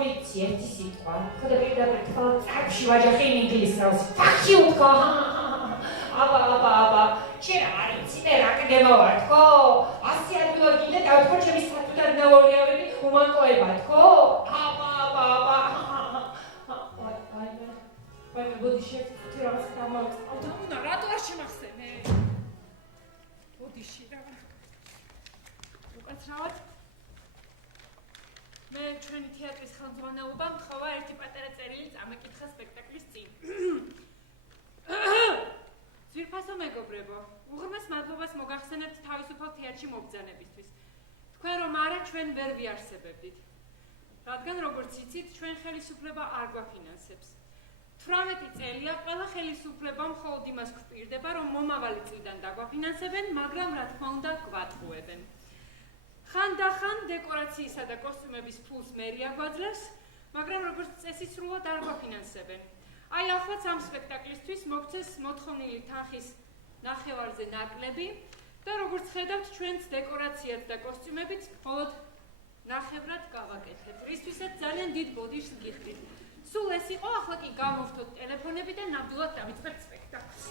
ვიცი ერთი სიტყვა. ხოდა პირდაპირ თქვა წარში ვაჯახი ინგლისს რავს. ფაქი უთქვა. აბა. შენ არ იცი მე რა კდება ვარ თქო? 100 ადგილად კიდე დავთქვა ჩემი სტატუტად ნაორიავები უმანკოება თქო? აბა. ვაი მოდი შევწყვეტი რაღაც გამოვწავდა. უნდა რატო არ შემახსენე? ბოდიში რა. უკაცრავად მე ჩვენი თეატრის ხელმძღვანელობა მთხოვა ერთი პატარა წერილი წამეკითხა სპექტაკლის წინ. ძვირფასო მეგობრებო, უღრმეს მადლობას მოგახსენებთ თავისუფალ თეატრში მობრძანებისთვის. თქვენ რომ არა, ჩვენ ვერ ვიარსებებდით. რადგან როგორც იცით, ჩვენ ხელისუფლება არ გვაფინანსებს. 18 წელია ყველა ხელისუფლება მხოლოდ იმას გვპირდება, რომ მომავალი წლიდან დაგვაფინანსებენ, მაგრამ რა თქმა უნდა გვატყუებენ. ხანდახან დეკორაციისა და კოსტიუმების ფულს მერი აგვაძლევს, მაგრამ როგორც წესი სრულად არ გვაფინანსებენ. აი ახლაც ამ სპექტაკლისთვის მოგცეს მოთხოვნილი თანხის ნახევარზე ნაკლები და როგორც ხედავთ, ჩვენც დეკორაციაც და კოსტიუმებიც მხოლოდ ნახევრად გავაკეთეთ, რისთვისაც ძალიან დიდ ბოდიშს გიხდით. სულ ეს იყო, ახლა კი გამოვთოთ ტელეფონები და ნამდვილად დავიწყებთ სპექტაკლს.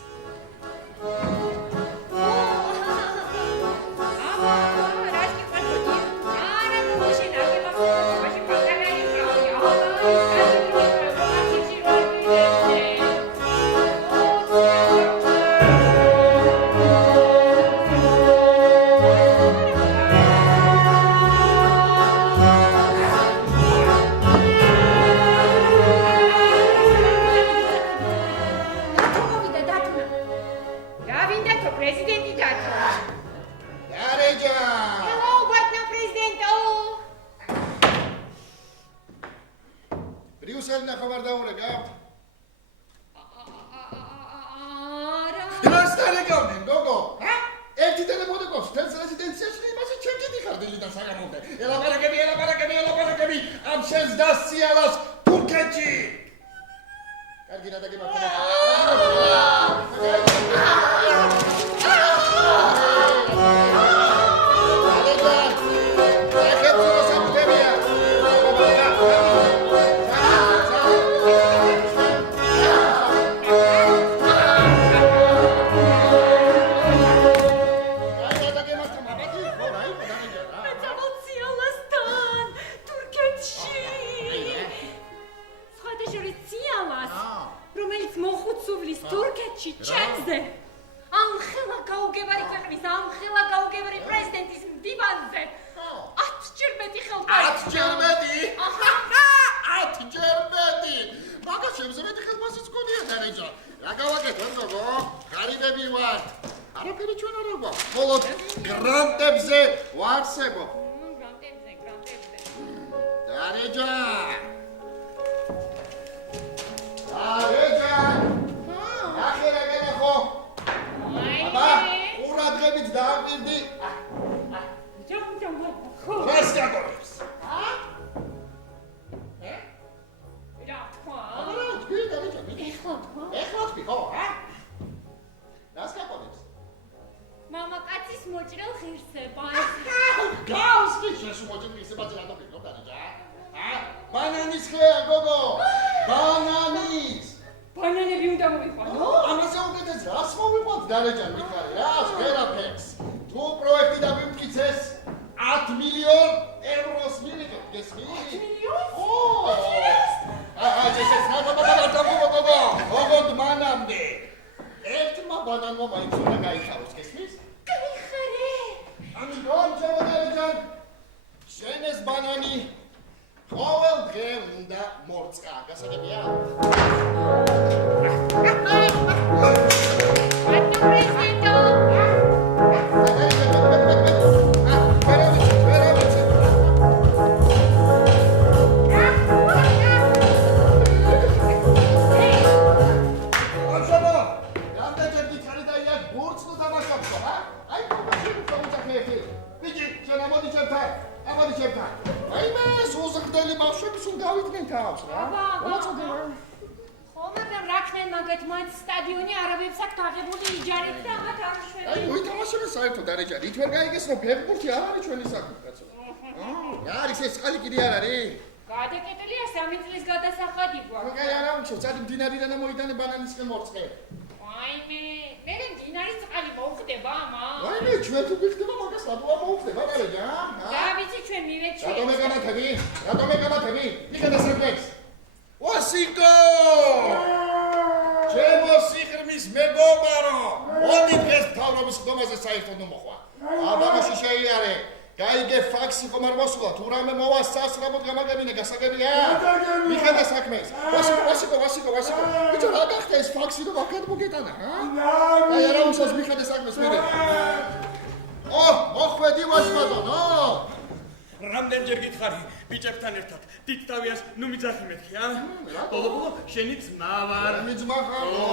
არის ეს წყალი კიდე არ არის? გადაკეტილი სამი წლის გადასახადი გვაქვს. კაი არა უშო, წადი მდინარიდან მოიტანე ბანანისკენ მორწყე. ვაიმე, მე მდინარის წყალი მოუხდება ამა. ვაიმე, ჩვენ თუ გიხდება მაგას რატოა მოუხდება გარეჯა? და ვიცი ჩვენ მივეჩვენე. რატომ ეგანათები? რატომ ეგანათები? მიხადასაკეთს. ვასიკო! ჩემო სიხრმის მეგობარო! მოდი დღეს თავრობის ხდომაზე საერთოდ მოხვა. აბანოში შეიარე. გაიგე ფაქსი ხომ არ მოსულა, თუ რამე მოვა სასწრაფოდ გამაგებინე გასაგებია? მიხადა საქმეს. ვასიკო. ბიჭო, რა გახდა ეს ფაქსი რომ აქეთ მოგეტანა, ჰა? აი არა უშავს მიხადა საქმეს მერე. მოხვედი ვაშმადონო. რამდენჯერ გითხარი ბიჭებთან ერთად დიდ თავიას ნუ მიძახი მეთქი, ა? ბოლო შენი ძმა ვარ. მე ძმა ხარო.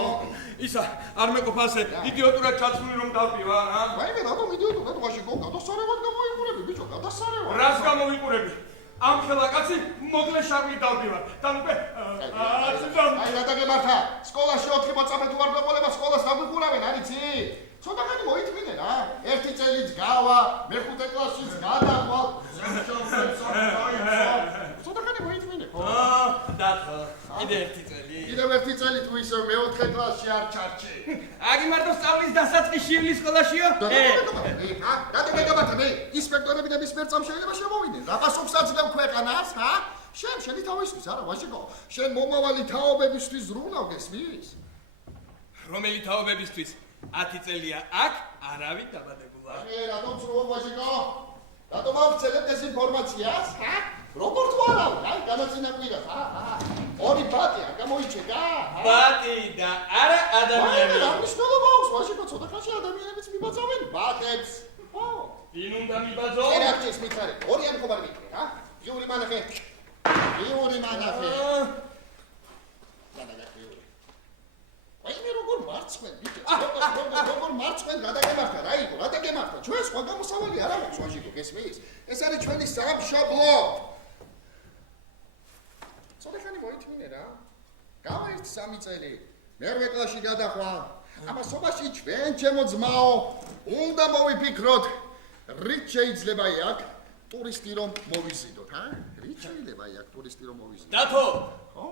ისა არ მეყოფა ასე იდიოტურად ჩაცმული რომ დავდივა, რა? ვაიმე, რატომ იდიოტურად ვაშიკო? გადასარევად გამოიყურები, ბიჭო, გადასარევად. რას გამოვიყურები? ამ ხელაკაცი მოკლე შარლი დავდივარ. დანუპე აი გადაგემართა. სკოლაში 4 მოწამე თუ არ მეყოლება სკოლას დაგვიყურავენ, არიცი? ცოტაკანი მოითმინე რა. ერთი წელიც გავა, მეხუთე კლასშიც გადახვალ. ცოტაკანი მოითმინე ხო? დათო, კიდე ერთი წელი. კიდევ ერთი წელი თუ ისევ მეოთხე კლასში არ ჩარჩი. აგი მარტო სწავლის დასაწყისში ივლის სკოლაშიო? გადაგემართა, ინსპექტორები და მის მერწამ შეიძლება შემოვიდნენ. რაფასობს აძლევ ქვეყანას, ჰა? შენი თავისთვის არა, ვაშიკო. შენ მომავალი თაობებისთვის ზრუნავ გესმის? რომელი თაობებისთვის? 10 წელია აქ არავინ დაბადებულა. რატომ ცრუობ ვაშიკო? რატომ ავცელებ დეზინფორმაციას? ჰა? როგორ თვალავ? აი, განაცინა კვირას, ორი ბატი არ გამოიჩეკა? ბატი და არა ადამიანი. რა მნიშვნელობა აქვს ვაშიკო? ცოტა ხანში ადამიანებიც მიბაძავენ ბატებს. ხო. ვინ უნდა მიბაძო? ერაჩის მითხარი, ორიან ხომ არ მიქრე, ჰა? იური მანახე. ვაიმე როგორ მარცხვენ, ბიჭო. როგორ მარცხვენ გადაგემართა, რა იყო? რა დაგემართა? ჩვენ სხვა გამოსავალი არ აქვს ვაშიკო, გესმის? ეს არის ჩვენი სამშობლო. ცოტახანი მოითმინე რა. გავა ერთ 3 წელი. მერვე კლასში გადახვა. ამასობაში ჩვენ ჩემო ძმაო, უნდა მოვიფიქროთ, რით შეიძლება აქ ტურისტი რომ მოვიზიდოთ, ჰა? რით შეიძლება აქ ტურისტი რომ მოვიზიდოთ? დათო, ხო.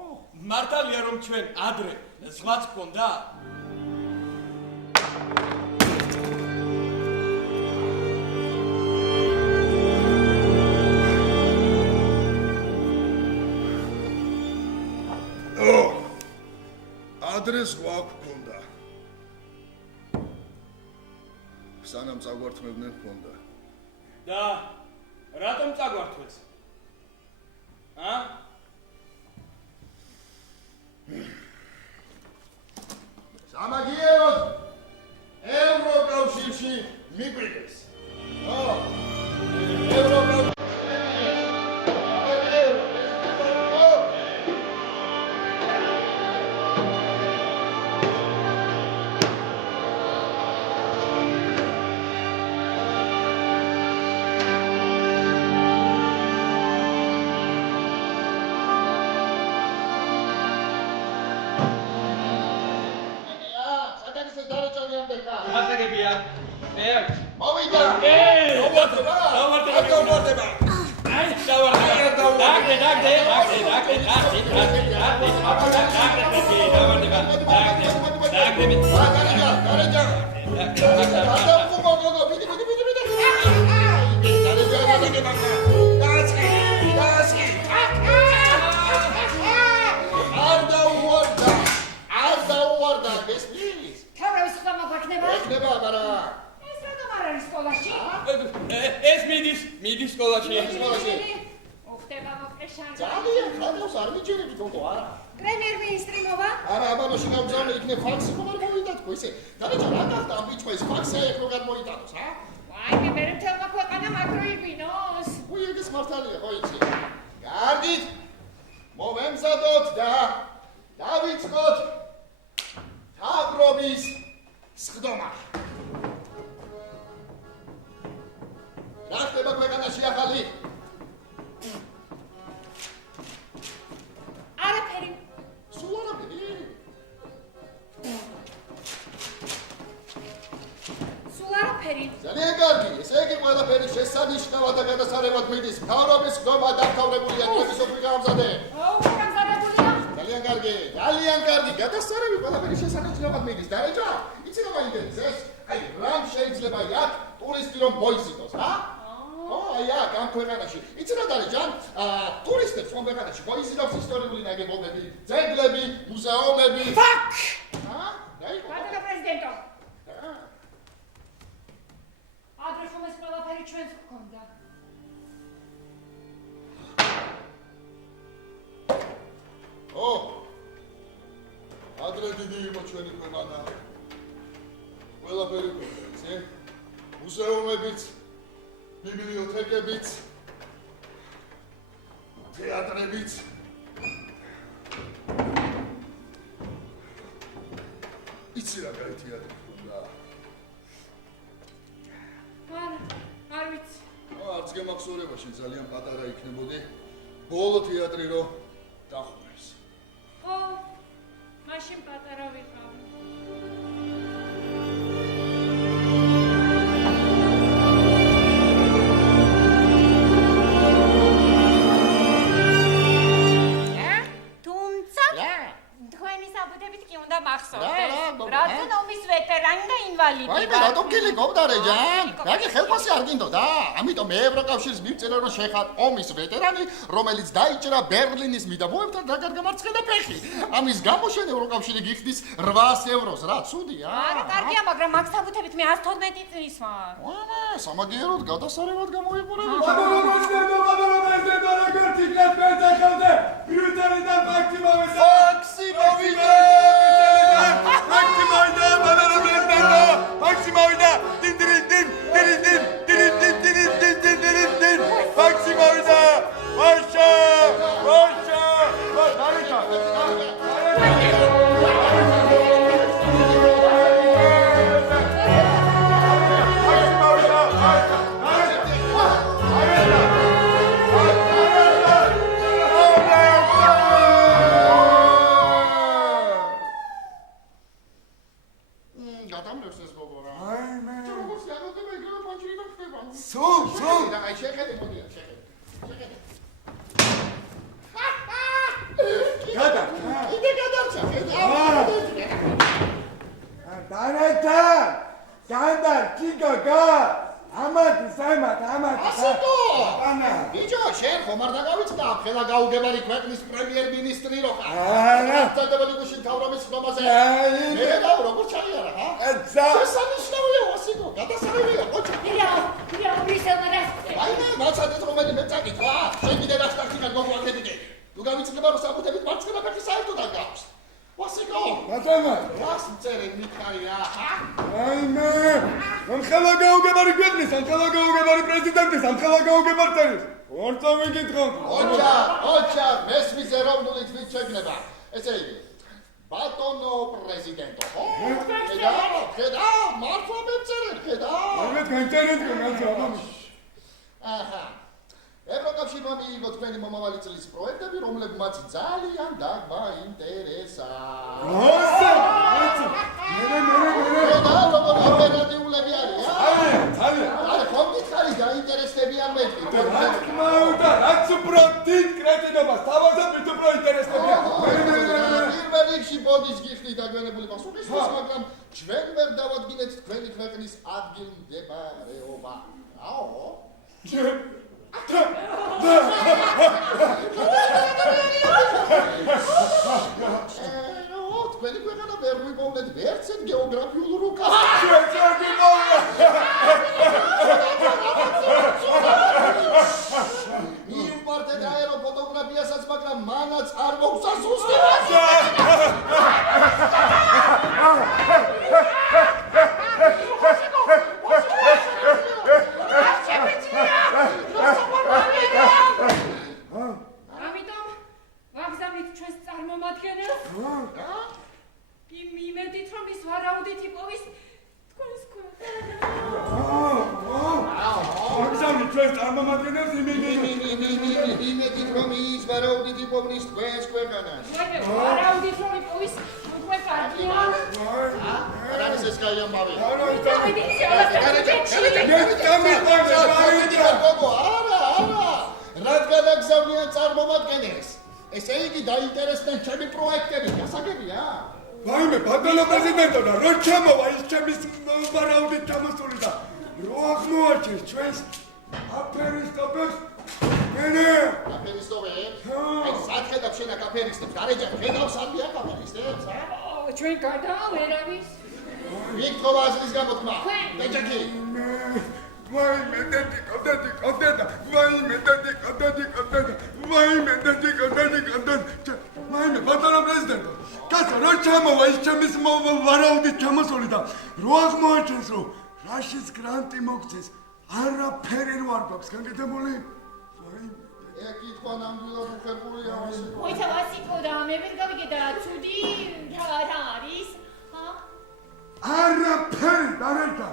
მართალია რომ ჩვენ ადრე ზღვაც გქონდა? ადრე ზღვა გქონდა. სანამ წაგვართმევდნენ გქონდა. და რატომ წაგვართვეს? ა? სამაგიეროდ ევროკავშირში მიგვიდეს. ევროკავშირში გასაგებია. მოვიდა. დავარდება. აი, ეს მიდის სკოლაში. უხდება მოკეშანი. ძალიან ხალხს არ მიჯერები თქო არა. პრემიერ-მინისტრი მოვა? არა, აბანოში გავძამე იქნებ ფაქსი ხომ არ მოვიდა თქო ისე. დარეჯა რა გახდა ამ ბიჭმა ეს ფაქსი ეგ რო გადმოიტანოს, ჰა? ვაიმე, მე მთელმა ქვეყანამ აქ რო იგვინოს. უი ეგეს მართალია ხო იცი? კარგით. მოვემზადოთ და დავიწყოთ თავრობის სხდომა. რა ხდება ქვეყანაში ახალი? არაფერი. სულ არაფერი? სულ არაფერი. ძალიან კარგი, ესე იგი ყველაფერი შესანიშნავად და გადასარევად მიდის. თავრობის სხდომა დამთავრებულია, კრების ოქმი გამზადე. გადასწრები ყველაფერი შესანიშნავად მიდის დარეჯა. იცი რა მაინტერესებს? აი რამ შეიძლება იქ ტურისტი რომ მოიზიდოს, რა? აი აქ ამ ქვეყანაში. იცი რა დარეჯან? ტურისტებს ამ ქვეყანაში მოიზიდოს ისტორიული ნაგებობები, ძეგლები, მუზეუმები. Fuck! ბატონო პრეზიდენტო. ადრე ხომ ეს ყველაფერი ჩვენს გქონდა. ადრე დიდი იყო ჩვენი ქვეყანა. ყველაფერი გვეცე. მუზეუმებიც, ბიბლიოთეკებიც, თეატრებიც. იცი რა კაი თეატრი ჰქონდა? არ ვიცი. არც გემახსოვრებაში ძალიან პატარა იქნებოდი. ბოლო თეატრი რო დახურეს. მაშინ პატარა ვიყავ. თუმცა თქვენი საბუთებით კი უნდა მახსოვდეს, რადგან ომის ვეტერანი და ინვალიდი აი მე რატომ გილიკობ დარეჯან? რაგი ხელფასი არ გინდოდა? ამიტომ ევროკავშირის მივწერე რომ შეხარ ომის ვეტერანი, რომელიც დაიჭრა ბერლინის მიდამოებთან დაგარგამარცხენა ფეხი. ამის გამო შენ ევროკავშირი გიხდის 800 ევროს, რა ცუდია? არა, კარგია, მაგრამ მაგ საბუთებით მე 112 წლის ვარ. სამაგიეროდ გადასარევად გამოიყურები. ევროკავშირმა მიიღო თქვენი მომავალი წლის პროექტები, რომლებმაც ძალიან დაგმაინტერესა. ოპერატიულები არიან? არა, ხომ გითხარი დაინტერესდებიან მეთქი. რაც უფრო დიდ კრეტინობას თავაზობ, მით უფრო ინტერესდებიან. პირველ რიგში ბოდის გიხდით დაგვიანებული პასუხისმგებლობა, მაგრამ ჩვენ ვერ დავადგინეთ თქვენი ქვეყნის ადგილმდებარეობა. თქვენი ქვეყანა ვერ ვიპოვნეთ ვერცეთ გეოგრაფიულ რუკას. მიუყვარდეთ აეროფოტოგრაფიასაც, მაგრამ მანაც არ მოგცა ზუსტება. იმედით რომ ის ვარაუდით იპოვის თქვენს ქვეყანას. აგზავნით ჩვენს წარმომადგენელს იმედით რომ ის ვარაუდით იპოვნის თქვენს ქვეყანას. ვარაუდით რომ იპოვის თქვენ პარტიას. არ არის ეს კაი ამბავი. არა. რადგან აგზავნიან წარმომადგენელს, ესე იგი დაინტერესდნენ ჩემი პროექტები, გასაგებია? ვაიმე, ბატონო პრეზიდენტო და რო ჩამოვა ის ჩემის ვარაუდით ჩამოსული და რო აღმოაჩენს ჩვენს აფერისტებს მენე აფერისტობებს? აი სახედავ შენ აქ აფერისტებს, გარეჯა ხედავს ამი აქ აფერისტებს, ჩვენ გადავერავის. ვიქ თქობა აზრის გამოთქმა. ეჭაკი. ვაიმე, დედი, ვაიმე, ბატონო პრეზიდენტო, კაცო, რო ჩამოვა ის ჩემის ვარაუდით ჩამოსული და რო აღმოაჩენს, რომ რაშიც გრანტი მოგცეს, არაფერი რო არ გვაქვს გაკეთებული. ეკითხვა ნამდვილად უხერხულია ვასიკო. მოიცა ვასიკო და მე ვერ გავიგე და ცუდი რა არის? არაფერი დარეჯა.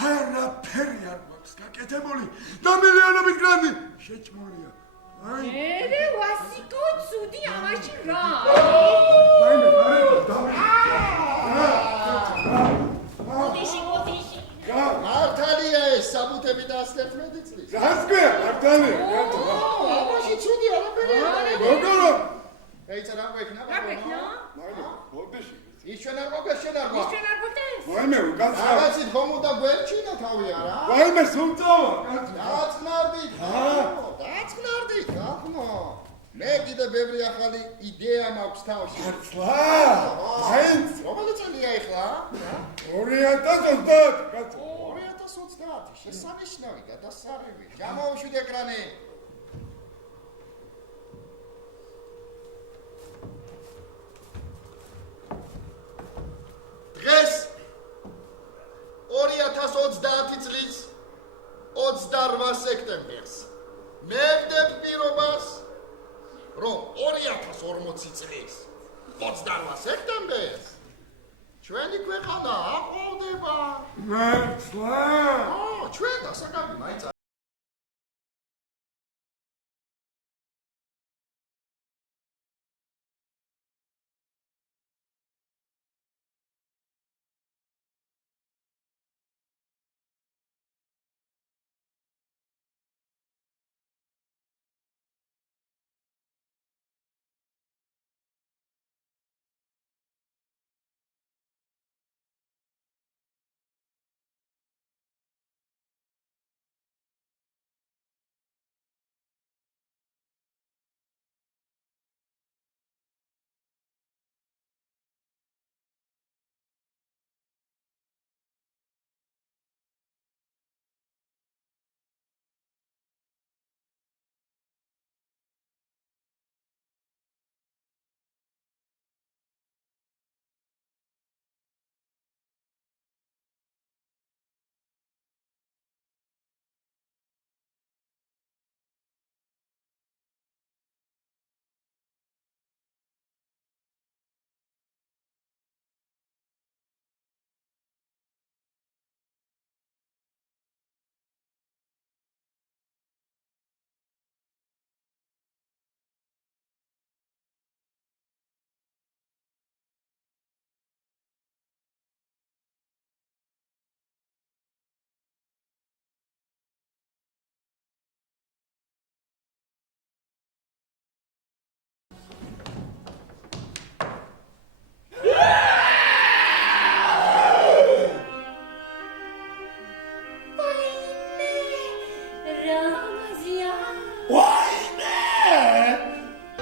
არაფერი არ გვაქვს გაკეთებული და მილიონობით გრანტი შეჭმულია. მე ვასიკო ცუდი ამაში რა? ვაიმე, დარეჯა, მოდიში. მართალია ეს საბუთები და 11 წლის. რას გვია, მართალია? ამაში ცუდი არაფერი არ არის. როგორ? ეცა რა გვექნა? რა გვექნა? ვაიმე, მოდიში. ის ჩვენ არ მოგვეს შენ არ გვა. ჩვენ არ გვხვდეს? ვაიმე, უკაცრავ. რაღაცით ხომ უნდა გვერჩინა თავი არა? ვაიმე, სულ წავა, კაცო. დაწყნარდით, დაწყნარდით, ახმო. მე კიდე ბევრი ახალი იდეა მაქვს თავში. აცლა? აინც, რომელი წელია ეხლა? 2030, კაცო. 2030, შესანიშნავი გადასარევი. გამოვშვით ეკრანი. დღეს 2030 წლის 28 სექტემბერს მე ვდებ პირობას რომ 2040 წლის 28 სექტემბერს ჩვენი ქვეყანა აყვავდება. მართლა? ჩვენ დასაკავი მაინც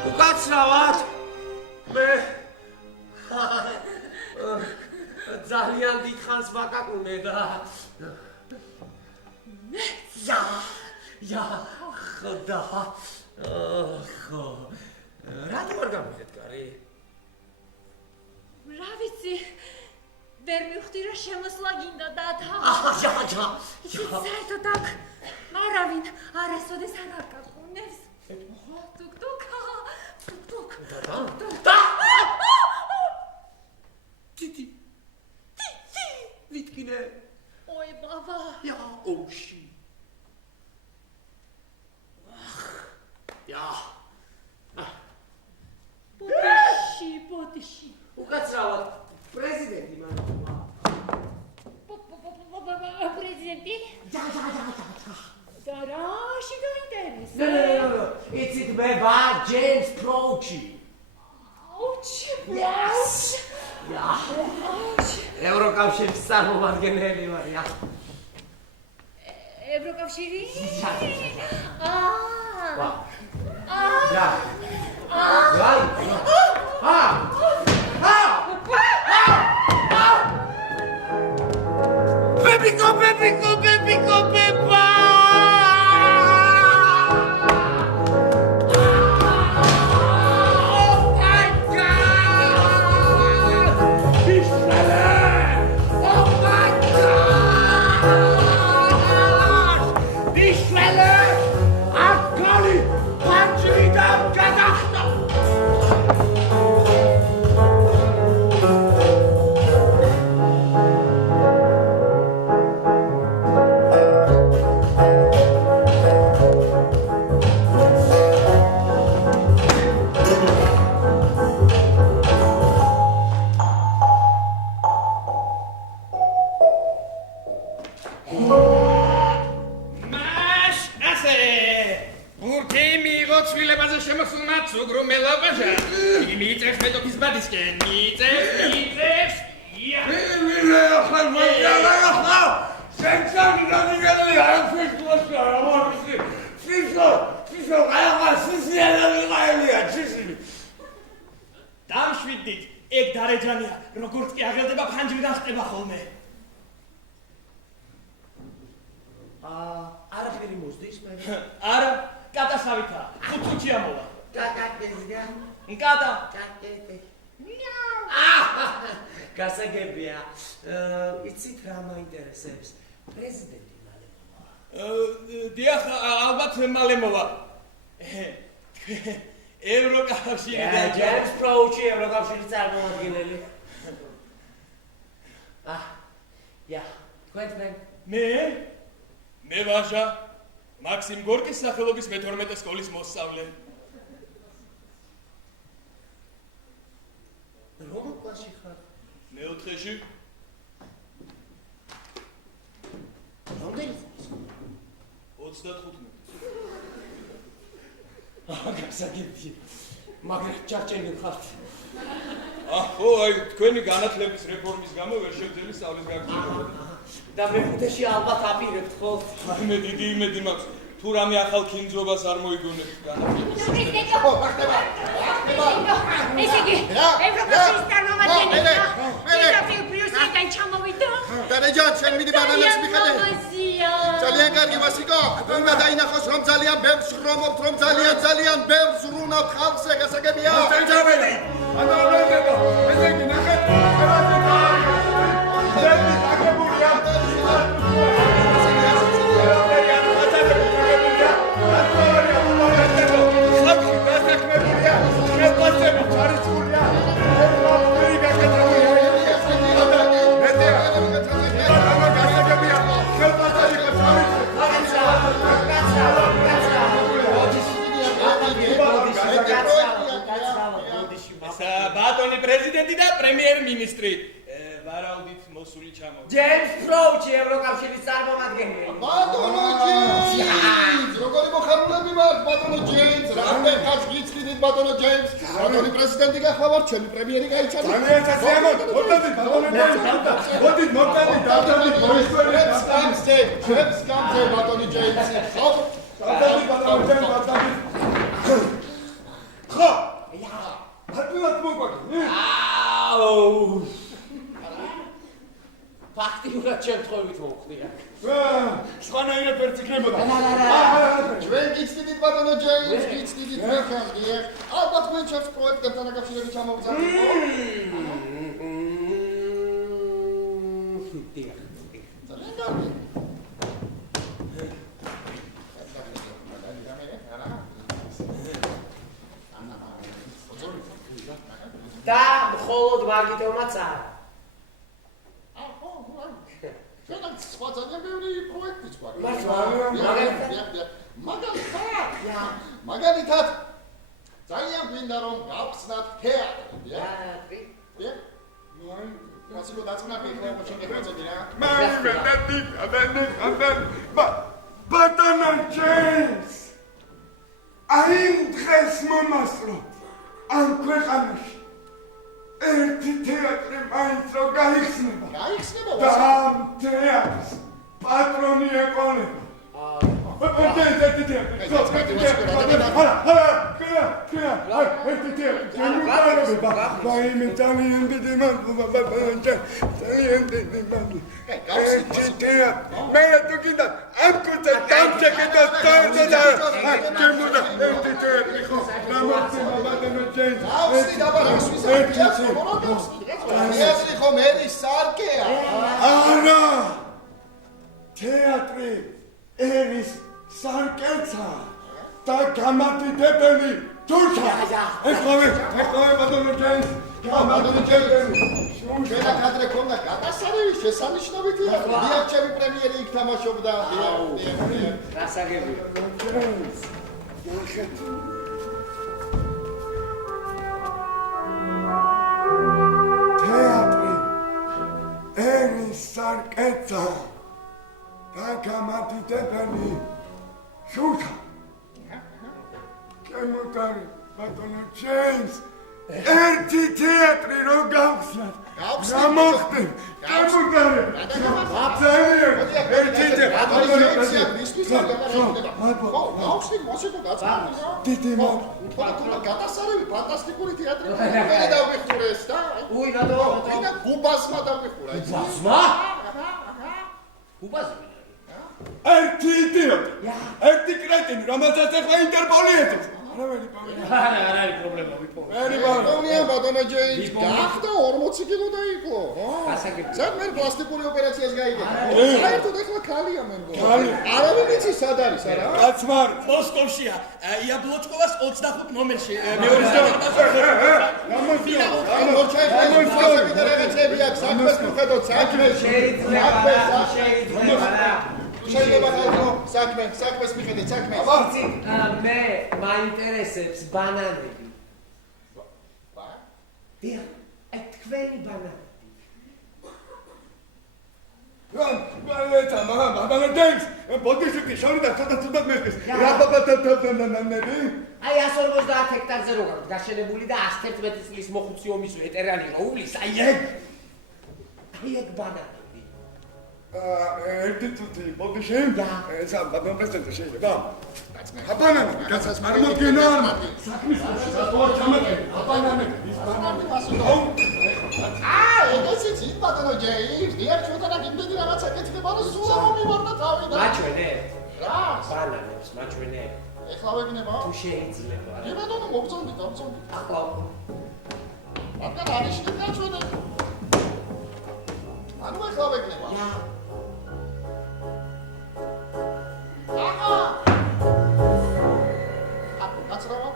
უკაცრავად მე ძალიან დიდხანს ვაკაკუნე და ხოდა ხო რატომ არ გამიგეთ კარი? რა ვიცი ვერ მივხვდი რომ შემოსვლა გინდა და საერთოდ აქ არავინ არასოდეს არ აკაკუნებს. Тук-тук. Тити. Виткине. Ой, баба. Я оши. Я. Потиши. უკაცრავად პრეზიდენტი მანქანა. Президенти? და რაში გაინტერესებს? ნო. იცით მე ვარ ჯეიმს პროუჩი. ევროკავშირის წარმომადგენელი ვარ. ევროკავშირი? დამშვიდით, ეგ დარეჯანია, როგორც კი აღელდება ფანჯრი გახტება ხოლმე. არაფერი მოსდის მე. არა, კატასავითა, ხუთი ამოვა. კატაკეზია. კატა. კატაკე. გასაგებია. იცით რა მაინტერესებს? პრეზიდენტი მალე მოვა. დიახ, ალბათ მალე მოვა. ევროკავშირიდან ჯეიმს პროუჩი ევროკავშირის წარმომადგენელი. თქვენ? მე ვაჟა, მაქსიმ გორკის სახელობის მე-12 სკოლის მოსწავლე. რომელ კლასში ხარ? მე-4-ში. რამდენი წელი? 35. გასაგებია. მაგრამ ჩარჩენილ ხართ. ხო, აი, თქვენი განათლების რეფორმის გამო ვერ შევძელი სწავლის გაგრძელება. და მე-5-ში ალბათ აპირებთ, ხო? მე დიდი იმედი მაქვს, თუ რამე ახალ ქინძობას არ მოიგონებთ განათლებას. პრეზიდენტო! ესე იგი, ევროკავშირის წარმომადგენელი პირდაპირ ბრიუსელიდან ჩამოვიდა. დარეჯან, შენ მიდი ბანანებს მიხედე. ძალიან კარგი ვასიკო, უნდა დაინახოს რომ ძალიან ბევრს რომობთ, რომ ძალიან ბევრს ვრუნავთ ხალხზე, გასაგებია. დაჯამელი. ანალოგებო, ესე იგი ნახეთ, ბატონი პრეზიდენტი და პრემიერ-მინისტრი. ვარაუდით მოსული ჩამოვიდა. ჯეიმს პროუჩი ევროკავშირის წარმომადგენელი. ბატონო ჯეიმს, როგორი მოხარულები ვართ, ბატონო ჯეიმს, რამდენ კაც გიცხიდით, ბატონო ჯეიმს, ბატონი პრეზიდენტი გახავართ, ჩვენი პრემიერი გაიცანით. ძალიან სასიამოვნო, მოდით, ბატონო ჯეიმს, მოდით, დავდებით მოისმენთ ჩემს გამზე, ბატონი ჯეიმს. დავდებით ბატონო ჯეიმს, დავდებით. ხო. ფაქტიურად მოგვაგონე. ფაქტიურად შემთხვევით მოვხდია. სხვანაირად ვერ წიქნებოდა. ჩვენ გიცდით ბატონო ჯეიმს, გიცდით მეხანია. ალბათ მე ჩემს პროექტებთან დაკავშირებით ჩამოვზარდეთ. ძალიან კარგი. და მხოლოდ მაგითომაც არა. შენაც სხვა ძალიან ბევრი პროექტიც გვაქვს. მაგალითად, ძალიან გვინდა რომ გავხსნათ თეატრი. თეატრი? ვასილო დაწნაფი ხო შეგეწოდი რა. ბატონო ჯეიმს, აი დღეს მომასწრო ამ ქვეყანაში ერთი თეატრი მაინც რო გაიხსნება. გაიხსნება და ამ თეატრს პატრონი ეყოლება. თეატრი ერის სარკეცა და გამართიდებელი თურქა. ეხლავე ბატონო ჯეიმს, გამართიდებელი. ჩვენა კადრე ქონდა გადასარევი შესანიშნავია. დიახჩები პრემიერი იქ თამაშობდა. რასაგები. თეატრი ერის სარკეცა და გამართიდებელი თურქა. კემუტარი ბატონო ჯეიმს, ერთი თეატრი რო გავხსნათ. გამოხდეთ. კემუტარი. აბზალიერ. ერთი თეატრი. დიდი თქო გადასარევი ფანტასტიკური თეატრი. მე დავიხურეს და უი რატო? და გუბასმა დავიხურა. გუბასმა? გუბასმა? ერთი იდიოტი. ერთი კრეტინი, რომელსაც ახლა ინტერპოლი ეწევს. არა არის პრობლემა ვიპოვე. ნია ბატონო ჯეიმს გახდა 40 კილო დაიკლო. გასაგებია. ზოგ მე პლასტიკური ოპერაციას გაიგებდა. საერთოდ ახლა ქალია მე მგონი. არავინ იცის სად არის არა? კაცმარ. მოსკოვშია. იაბლოჩკოვას 25 ნომერში. მეორე სტადიონში. მორჩაი და რაღაცები აქვს. საქმეს მიხედოთ, საქმეს. შეიძლება ხალხო საქმეს მიხედეთ, საქმეს. იცი, მე მაინტერესებს ბანანები. დიახ, აი თქვენი ბანანები. ბალეტა, ბატონო ჯეიმს, ბოდიშიკი შორიდან ცოტა მეხეს. რა ბატონები? აი 150 ჰექტარზე რო გაქვს გაშენებული და 111 წლის მოხუცი ომის ვეტერანი რო უვლის, აი ეგ ბანანები. ერთი თუთი ბოდიში? ესა ბატონო პრეზიდენტი შეიძლება? აბანანი, კაცას მარმოგენა. საქმის რატოა ჩამატები? აბანანი, ის ბანანი მასო. ეგეც ის ბატონო ჯეიმს, დიახ ჩვენთან იმდენი რაღაც აკეთდება, რომ სულ მომივარდა თავი და მაჩვენე? რა? ბანანებს მაჩვენე? ეხლა ვეგნება? თუ შეიძლება. მე ბატონო მოგწონდი. ახლა აბა არის შეგვაჩვენე. ანუ ეხლა ვეგნება? აცრავა?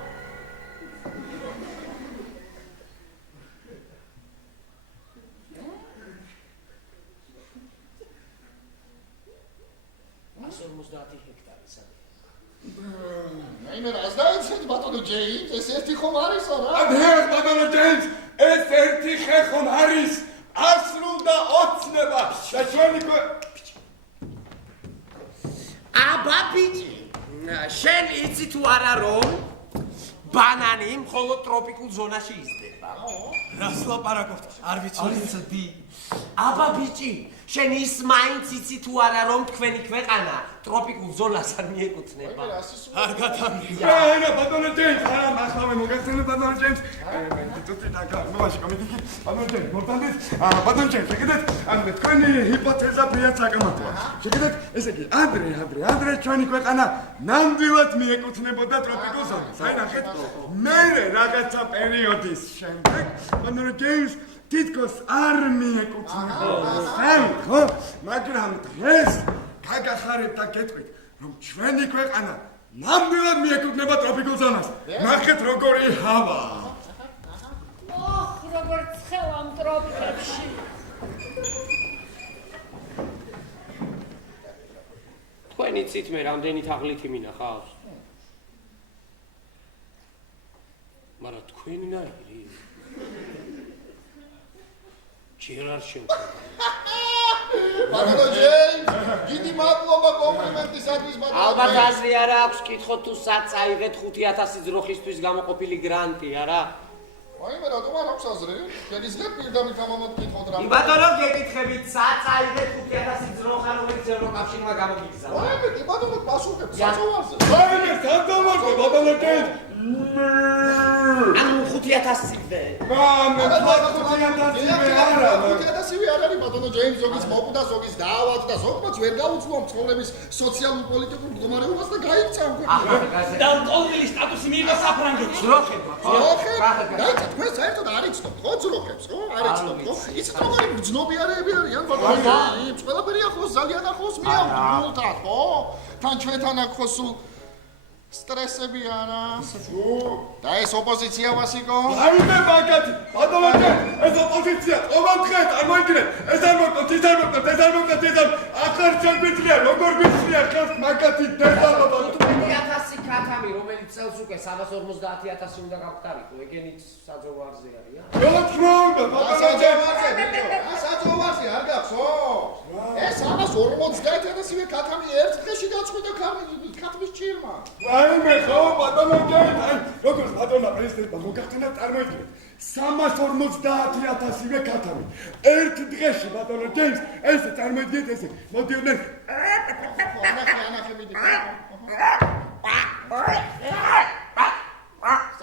ჰექტარი სადაა? მე რას დაიცით ბატონო ჯეიმს, ეს ერთი ხომ არისო რა? დიახ ბატონო ჯეიმს, ეს ერთი ხე ხომ არის? ასრულდა ოცნება და ჩვენი აბა ბიჭი, შენ იცი თუ არა რომ ბანანი მხოლოდ ტროპიკულ ზონაში იზრდება? რას ლაპარაკობთ? არ ვიცოდი. აბა ბიჭი, შენ ის მაინც იცი თუ არა რომ თქვენი ქვეყანა ტროპიკულ ზონას არ მიეკუთვნება? არ გათამია. რა ბატონო ჯეიმს, არა მახავე მოგახსენე ბატონო ჯეიმს. მე თვითონ დაგამოვაში კომიტეტი. ბატონო ჯეიმს, მორთანდეთ. ბატონო ჯეიმს, შეგედეთ, თქვენი ჰიპოთეზა ფრიად საკამათოა. შეგედეთ, ესე იგი, ანდრე ჩვენი ქვეყანა ნამდვილად მიეკუთვნებოდა ტროპიკულ ზონას. აი ნახეთ, მე რაღაცა პერიოდის შემდეგ ბატონო ჯეიმს თითქოს არ მიეკუთვნებოდა. ხო? მაგრამ დღეს გაგახარეთ და გეტყვით, რომ ჩვენი ქვეყანა ნამდვილად მიეკუთვნება ტროპიკულ ზონას. ნახეთ როგორი ჰავა. როგორ ცხელა ამ ტროპიკებში. თქვენ იცით მე რამდენი თაღლითი მინახავს? მაგრამ თქვენი ნაირი ჯერ არ შევხვდა. ბატონო ჯეიმს, დიდი მადლობა კომპლიმენტისათვის ბატონო. ალბათ აზრი არა აქვს, კითხოთ თუ სად წაიღეთ 5000 ძროხისთვის გამოყოფილი გრანტი, არა? აი მე რატომ არ აქვს აზრი? შეგიძლიათ პირდაპირ გამომოგკითხოთ რა. ბატონო, გეკითხებით, საწაიღეთ 5000 ძროხა, რომელიც ევროკავშირმა გამოგიგზავნა. აი მე კი ბატონო პასუხებ საწოვარზე. აი მე სანდომორკო ბატონო ჯეიმს. ანუ 5000 ციფრე. მე 5000 არა. 5000-ი არ არის ბატონო ჯეიმს ზოგის მოკვდა, ზოგის დაავადდა, ზოგმაც ვერ გაუძლო ცხოვრების სოციალურ პოლიტიკურ მდგომარეობას და გაიქცა უკვე. და ყოველი სტატუსი მიიღო საფრანგეთში. ძროხებმა. დაიცა თქვენ საერთოდ არ იცნობთ ხო ძროხებს ხო? არ იცნობთ ხო? იცით როგორი გრძნობიარეები არიან ბატონო ჯეიმს? ყველაფერი ახლოს ძალიან ახლოს მიაღვდათ ხო? თან ჩვენთან ახლოს სულ სტრესები არა. და ეს ოპოზიცია ვასიკო? აი მე მაგათი ბატონო ჯეიმს ეს ოპოზიცია ყოველდღე წარმოიდგინეთ ეს არ მოკლოთ ის არ მოკლოთ ეს არ მოკლოთ ეს ახარ შეგვიძლია როგორ გვიძლია ხელს მაგათი დედაობა ბატონო 5000 ქათამი რომელიც წელს უკვე 350000 უნდა გავხდარიყო ეგენიც საძოვარზე არიან რა თქმა უნდა ბატონო ჯეიმს საძოვარზე არ გახსო? ეს 35000-ი ქათამი ერთ დღეში გაწყვიტა ქათმის ჭირმა. აი მე ხო ბატონო ჯეიმს აი როგორ ბატონო პრეზიდენტმა მოგახსენა წარმოიდგინეთ 350,000-ი ქათამი ერთ დღეში ბატონო ჯეიმს ეს წარმოიდგინეთ ესე მოდიოდნენ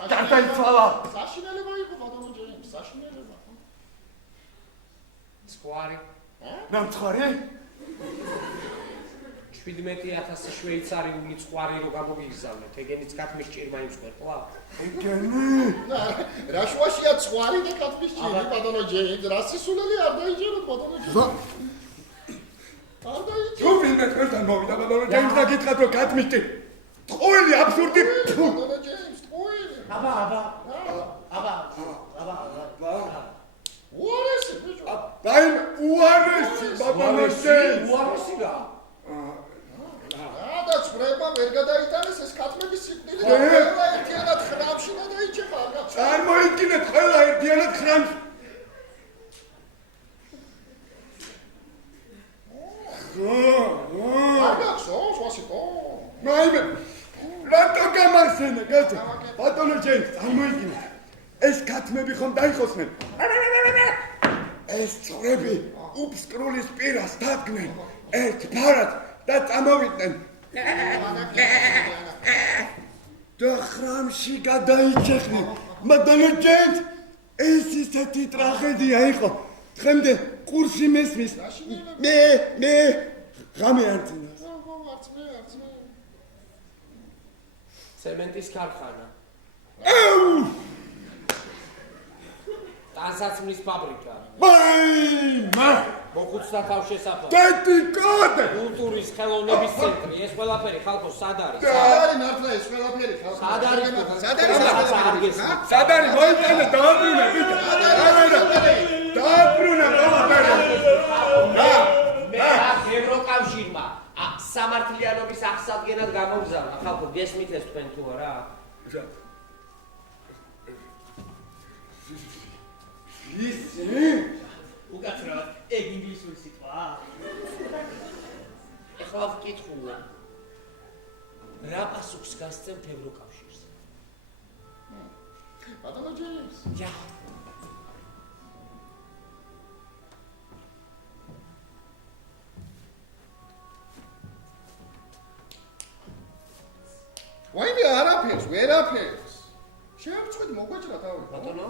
გარდაიცვალა. საშინელება იყო ბატონო ჯეიმს, საშინელება. სკვარი ნამცხარი 17000 შვეიცარიული წვარი რო გამოგიგზავნეთ ეგენიც ქათმის ჭირმა იმსხვერპლა ეგენი რა შუაშია წვარი და ქათმის ჭირი ბატონო ჯეიმს, რა სისულელი არ დაიჯეროთ ბატონო ჯეიმს. არ დაიჯეროთ. თუ ვინმე თქვენთან მოვიდა ბატონო ჯეიმს და გითხრათ რომ ქათმის ჭირი ტყუილი აბსურდი ბატონო ჯეიმს, ტყუილი. აბა უარესი ბიჭო. აი უარესი ბატონო ჯეიმს უარესი რა და წვრება ვერ გადაიტანეს ეს ქათმების სიკვდილი და ყველა ერთიანად ხრამში გადაიჭება არ გახსოვთ? წარმოიდგინეთ ყველა ერთიანად ხრამში არ გახსოვს ვასიკო? მაიმე რატო გამახსენე გაცა ბატონო ჯეიმს წარმოიდგინეთ ეს ქათმები ხომ დაიხოსნენ ეს წვრები უფსკრულის პირას დადგნენ ერთ ფარად და წამოვიდნენ და ხრამში გადაიჭეხნენ ბატონო ჯეიმს ეს ისეთი ტრაგედია იყო დღემდე კურსი მესმის მე ღამე არ წინას ცემენტის ქარხანა ტანსაცმლის ფაბრიკა მაიმა მოხუცთა თავშესაფარი დედიკოდე კულტურის ხელოვნების ცენტრი ეს ყველაფერი ხალხო სად არის არის მართლა ეს ყველაფერი ხალხო. სად არის სად არის მოიტანე დააბრუნე ბიჭო დააბრუნე ყველაფერი მე ევროკავშირმა სამართლიანობის აღსადგენად გამოგზავნა ხალხო გესმით ეს თქვენ თუ არა ისი უკაცრავად ეგ ინგლისური სიტყვა ეხლა ვკითხულობ რა პასუხს გასცემთ ევროკავშირს ბატონო ჯეიმს. ჯა ვაიმე არაფერს, ვერაფერს. შევწყვით მოგვეჭრა თავი. ბატონო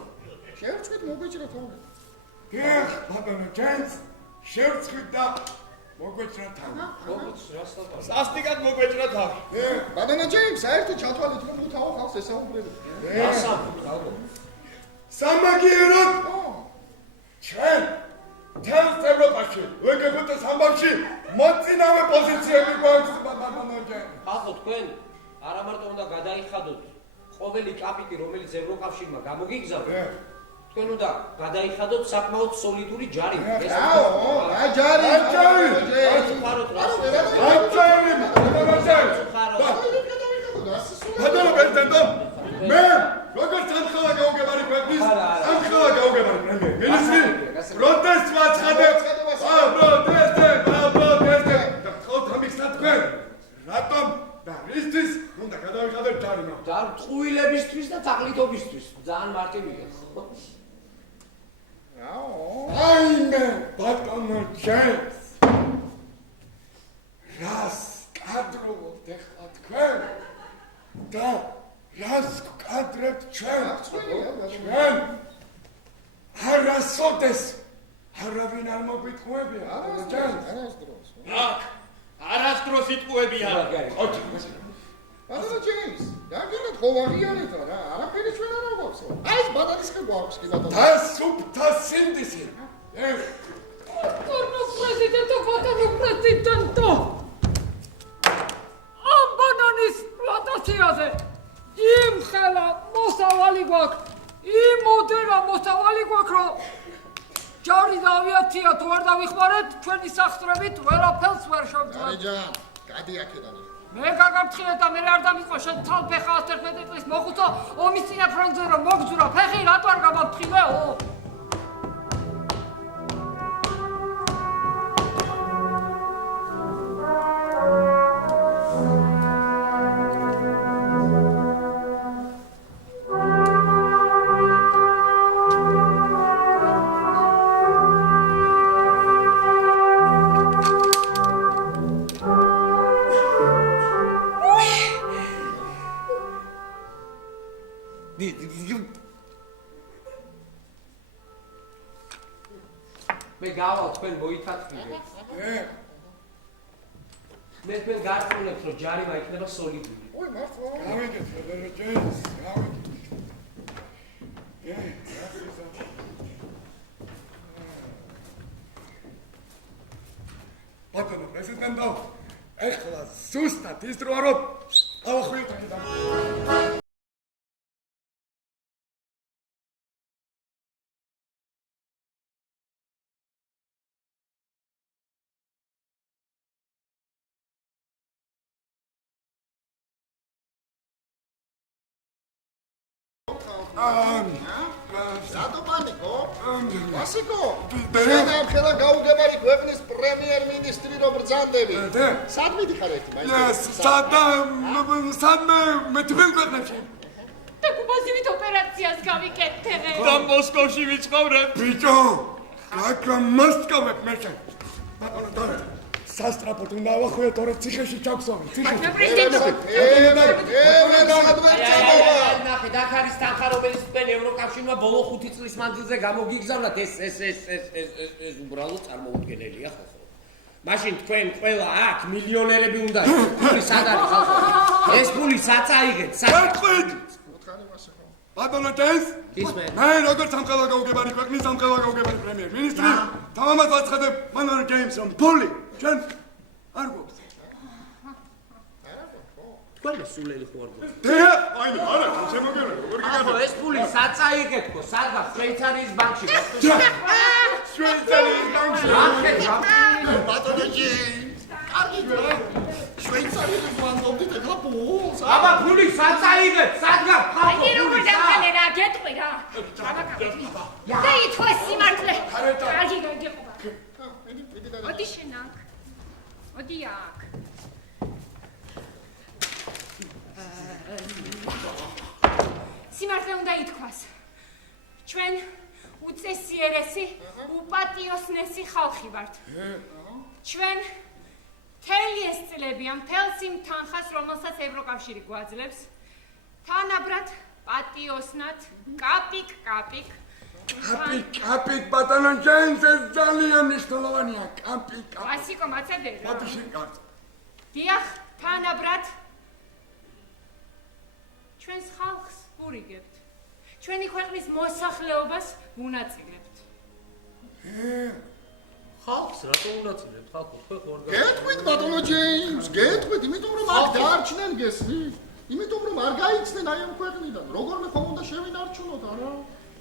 შევწყვით მოგვეჭრა თავი. გეხ ბატონო ჯეიმს შევწყვით და მოგვეჭრა თავი როგორც რას ლაპარაკობ სასტიკად მოგვეჭრა თავი. ბატონო ჯეიმს, საერთოდ ჩათვალეთ რომ უთავო ხალხს ესაუბრებთ. სამაგიეროდ ჩვენ თელს ევროპაში ვეგებოთ სამბავში მოწინავე პოზიციები გვაქვს ბატონო ჯეიმს ხალხო თქვენ არა მარტო უნდა გადაიხადოთ ყოველი კაპიტი რომელიც ევროკავშირმა გამოგიგზავნა თქვენ უნდა გადაიხადოთ საკმაოდ სოლიდური ჯარი რა ჯარი? ხაროთ რა აჭარი ბატონო ჯეიმს ბატონო პრეზიდენტო მე როგორც სამხელა გაუგებარი ქვეყნის სამხელა გაუგებარი პრემიერ მინისტრი პროტესტს ვაცხადებ პროტესტი და ხოთ ამის თქვენ რატომ და რისთვის უნდა გადავიხადოთ სადაც არის მაგ? და ტყუილებისთვის და თაყლიდობისთვის ძალიან მარტივია. აიმე ბატონო ჯეიმს. რას კადრობთ ახლა თქვენ? და რას კადრებთ ჩვენ? ჩვენ არასოდეს არავინ არ მოგვიტყუებია, ბატონო ჯეიმს. აქ არასდროს იტყუებიან. ოჩი. ბატონო ჯეიმს, გაგინოთ ხოვაღიანეთ რა, არაფერი ჩვენ არ აღვაქვს. აი ეს ბატონისკენ გვაქვს კი ბატონო. და სუფთა სინდისი. Corno presidente, botano presidente. Am bananis plantațiaze. Im xela მოსავალი გვაქვს. იმ მოდერა მოსავალი გვაქვს, რომ ჯარი და ავიაცია თუ არ დავიხმარეთ, ჩვენი სახსრებით ვერაფერს ვერ შევძლებთ. დარიჯან, გადი აქედან. მე გაგამთხილე და მე არ დამიწყო შენ თალფეხა 11 წლის მოხუცო ომის წინა ფრონტზე რომ მოგძურა ფეხი რატო არ გამამთხილეო? მე გავალ თქვენ მოითათმიდეთ. მე თქვენ გართმევთ რომ ჯარი მაიქნება სოლიდური. ой, მართლა. გავიგეთ, ბატონო ჯეიმს, გავიგეთ. ბატონო პრეზიდენტო, ეხლა ზუსტად ის დროა რომ ავახვილთ აქედან. Zato panico? Vasiko? შენ ამ ხელა გაუგებარი ქვეყნის პრემიერ-მინისტრი რო ბრძანდები. სად მიდიხარ ერთი მაინც? სადმე მე თქვენ ქვეყნებში. და კუბაზივით ოპერაციას გავიკეთე. და მოსკოვში ვიცხოვრებ. ბიჭო, რაკა მოსკოვებ მე შენ. ბატონო და სასტრაფოდ უნდა ავახვიოთ ორი ციხეში ჩავქსოვი. ბატონო პრეზიდენტო. ნახე, დაქარის თანხა რომელიც თქვენ ევროკავშირმა ბოლო 5 წლის მანძილზე გამოგიგზავნათ, ეს უბრალოდ წარმოუდგენელია ხალხო. მაშინ თქვენ ყველა აქ მილიონერები უნდა ფული სად არის ხალხო? ეს ფული სად წაიღეთ? გეტყვით! ბატონო ჯეიმს, მე როგორც სამყარო გაუგებარი ქვეყნის სამყარო გაუგებარი პრემიერ-მინისტრი, თამამად ვაცხადებ ბატონო ჯეიმს რომ ფული ჩვენ არ გვაქვს. თქვენ სულელი ხო არ გვაქვს? აი, არა, შემოგიყვება, როგორ ახლა ეს ფული სად წაიღეთ ხო? სადღაც შვეიცარიის ბანკში. შვეიცარიის ბანკში. ბატონო ჯეიმს, კარგი ძმა. შვეიცარიის ბანკობით ეხლა ფულს. აბა ფული სად წაიღეთ? სადღაც ხალხო. აი როგორ დამხანე რა, გეტყვი რა. და ითქვა სიმართლე. კარგი გაგიყვება. მოდი შენ აქ. მოდი აქ. სიმართლე უნდა ითქვას. ჩვენ უწესიერესი, უპატიოსნესი ხალხი ვართ. ჩვენ მთელი ეს წლები ამ მთელს იმ თანხას, რომელსაც ევროკავშირი გვაძლევს, თანაბრად პატიოსნად, კაპიკ-კაპიკ. კაპიკ, ბატონო ჯეიმს, ეს ძალიან მნიშვნელოვანია, კაპიკ. ვასიკო, მაცადე რა. მოდიში, კარგი. დიახ, თანაბრად ჩვენს ხალხს ვურიგებთ. ჩვენი ქვეყნის მოსახლეობას ვუნაწილებთ. ხალხს რატო უნაწილებთ? ხალხო, თქვენ ხო არ გეტყვით ბატონო ჯეიმს, გეტყვით, იმიტომ რომ აქ დარჩნენ გესმით? იმიტომ რომ არ გაიცნენ აი ამ ქვეყნიდან. როგორმე ხომ უნდა შევინარჩუნოთ, არა?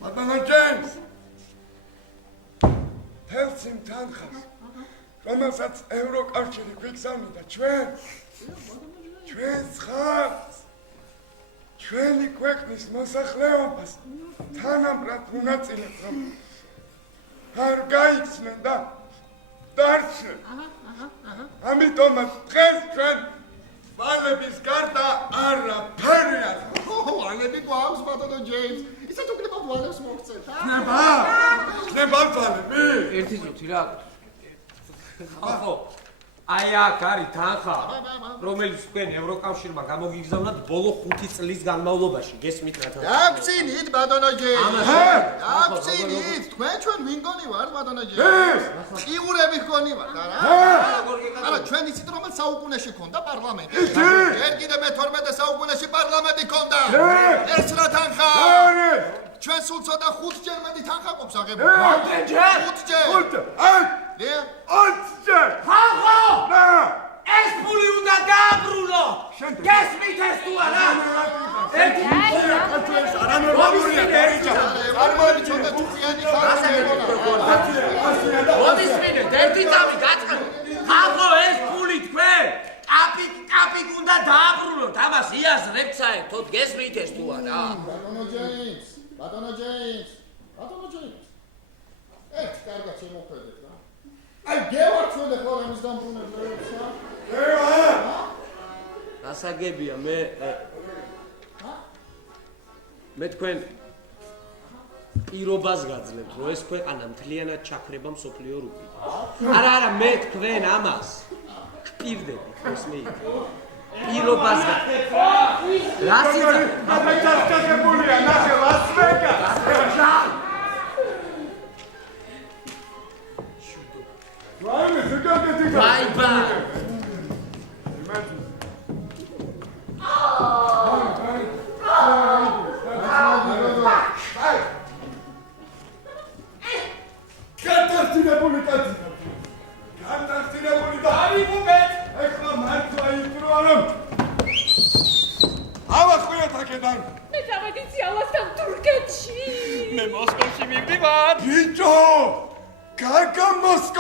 ბატონო ჯეიმს. თელს იმ თანხას, რომელსაც ევროკავშირი გვიგზავნიდა ჩვენს ხალხს, ჩვენი ქვეყნის მოსახლეობას თანაბრად უნაწილებთ, რომ არ გაიცნენ და დარჩნენ. ამიტომაც დღეს ჩვენ ვალების გარდა არაფერი არ ო, ვალები გვაქვს, ბატონო ჯეიმს. ისეთ უკლებად ვალებს მოგწევთ, ა? ხდება ვალები. ერთი წუთი რა. ხალხო, აი აქ არის თანხა, რომელიც თქვენ ევროკავშირმა გამოგიგზავნათ ბოლო 5 წლის განმავლობაში. გესმით რა თანხა? დაგწინით, ბატონო ჯეიმს. დაგწინით, თქვენ ჩვენ ვინ გონი ვართ, ბატონო ჯეიმს? ყიურები გონი ვართ, არა? არა, ჩვენ იცით რომ საუკუნეში ქონდა პარლამენტი. ჯერ კიდე მე-12 საუკუნეში პარლამენტი ქონდა. ეს რა თანხა? ჩვენ სულ ცოტა 5-ჯერ მეტი თანხა ყოფს აღებული. რამდენჯერ? 5-ჯერ. 5-ჯერ. 20-ჯერ. ხალხო! რა? ეს ფული უნდა დააბრუნო! გესმით ეს თუ არა? არანორმალურია დერიჯა. წარმოები ცოტა თუხიანი მომისმინეთ, ერთი წამი გაწყენ. ხალხო, ეს ფული თქვენ კაპიკ უნდა დააბრუნოთ. ამას იაზრებთ საერთოდ, გესმით ეს თუ არა? ბატონო ჯეიმს. ერთ კარგად შემოხვედეთ რა. აი გევართ ჩვენ ახლა ამის დამბრუნებლებს, ა? გასაგებია მე თქვენ პირობას გაძლევთ, რომ ეს ქვეყანა მთლიანად ჩაქრება მსოფლიო რუპით. არა, მე თქვენ ამას გპირდებით, გესმით? პირობას რა სიძა? აბეთაშკებულია, ნახე ლას-ვეგას. ვაიმე, ზოგადად იქ. ბაი-ბაი. გატაცინებული კაცი. გატაცინებული და არიგუბეთ. ეხლა მართლა იტრო რომ ავახვიოთ აქედან. მე დავაგიცი ავასთან თურქეთში. მე მოსკოვში მივდივარ. ბიჭო! გაგა მოსკო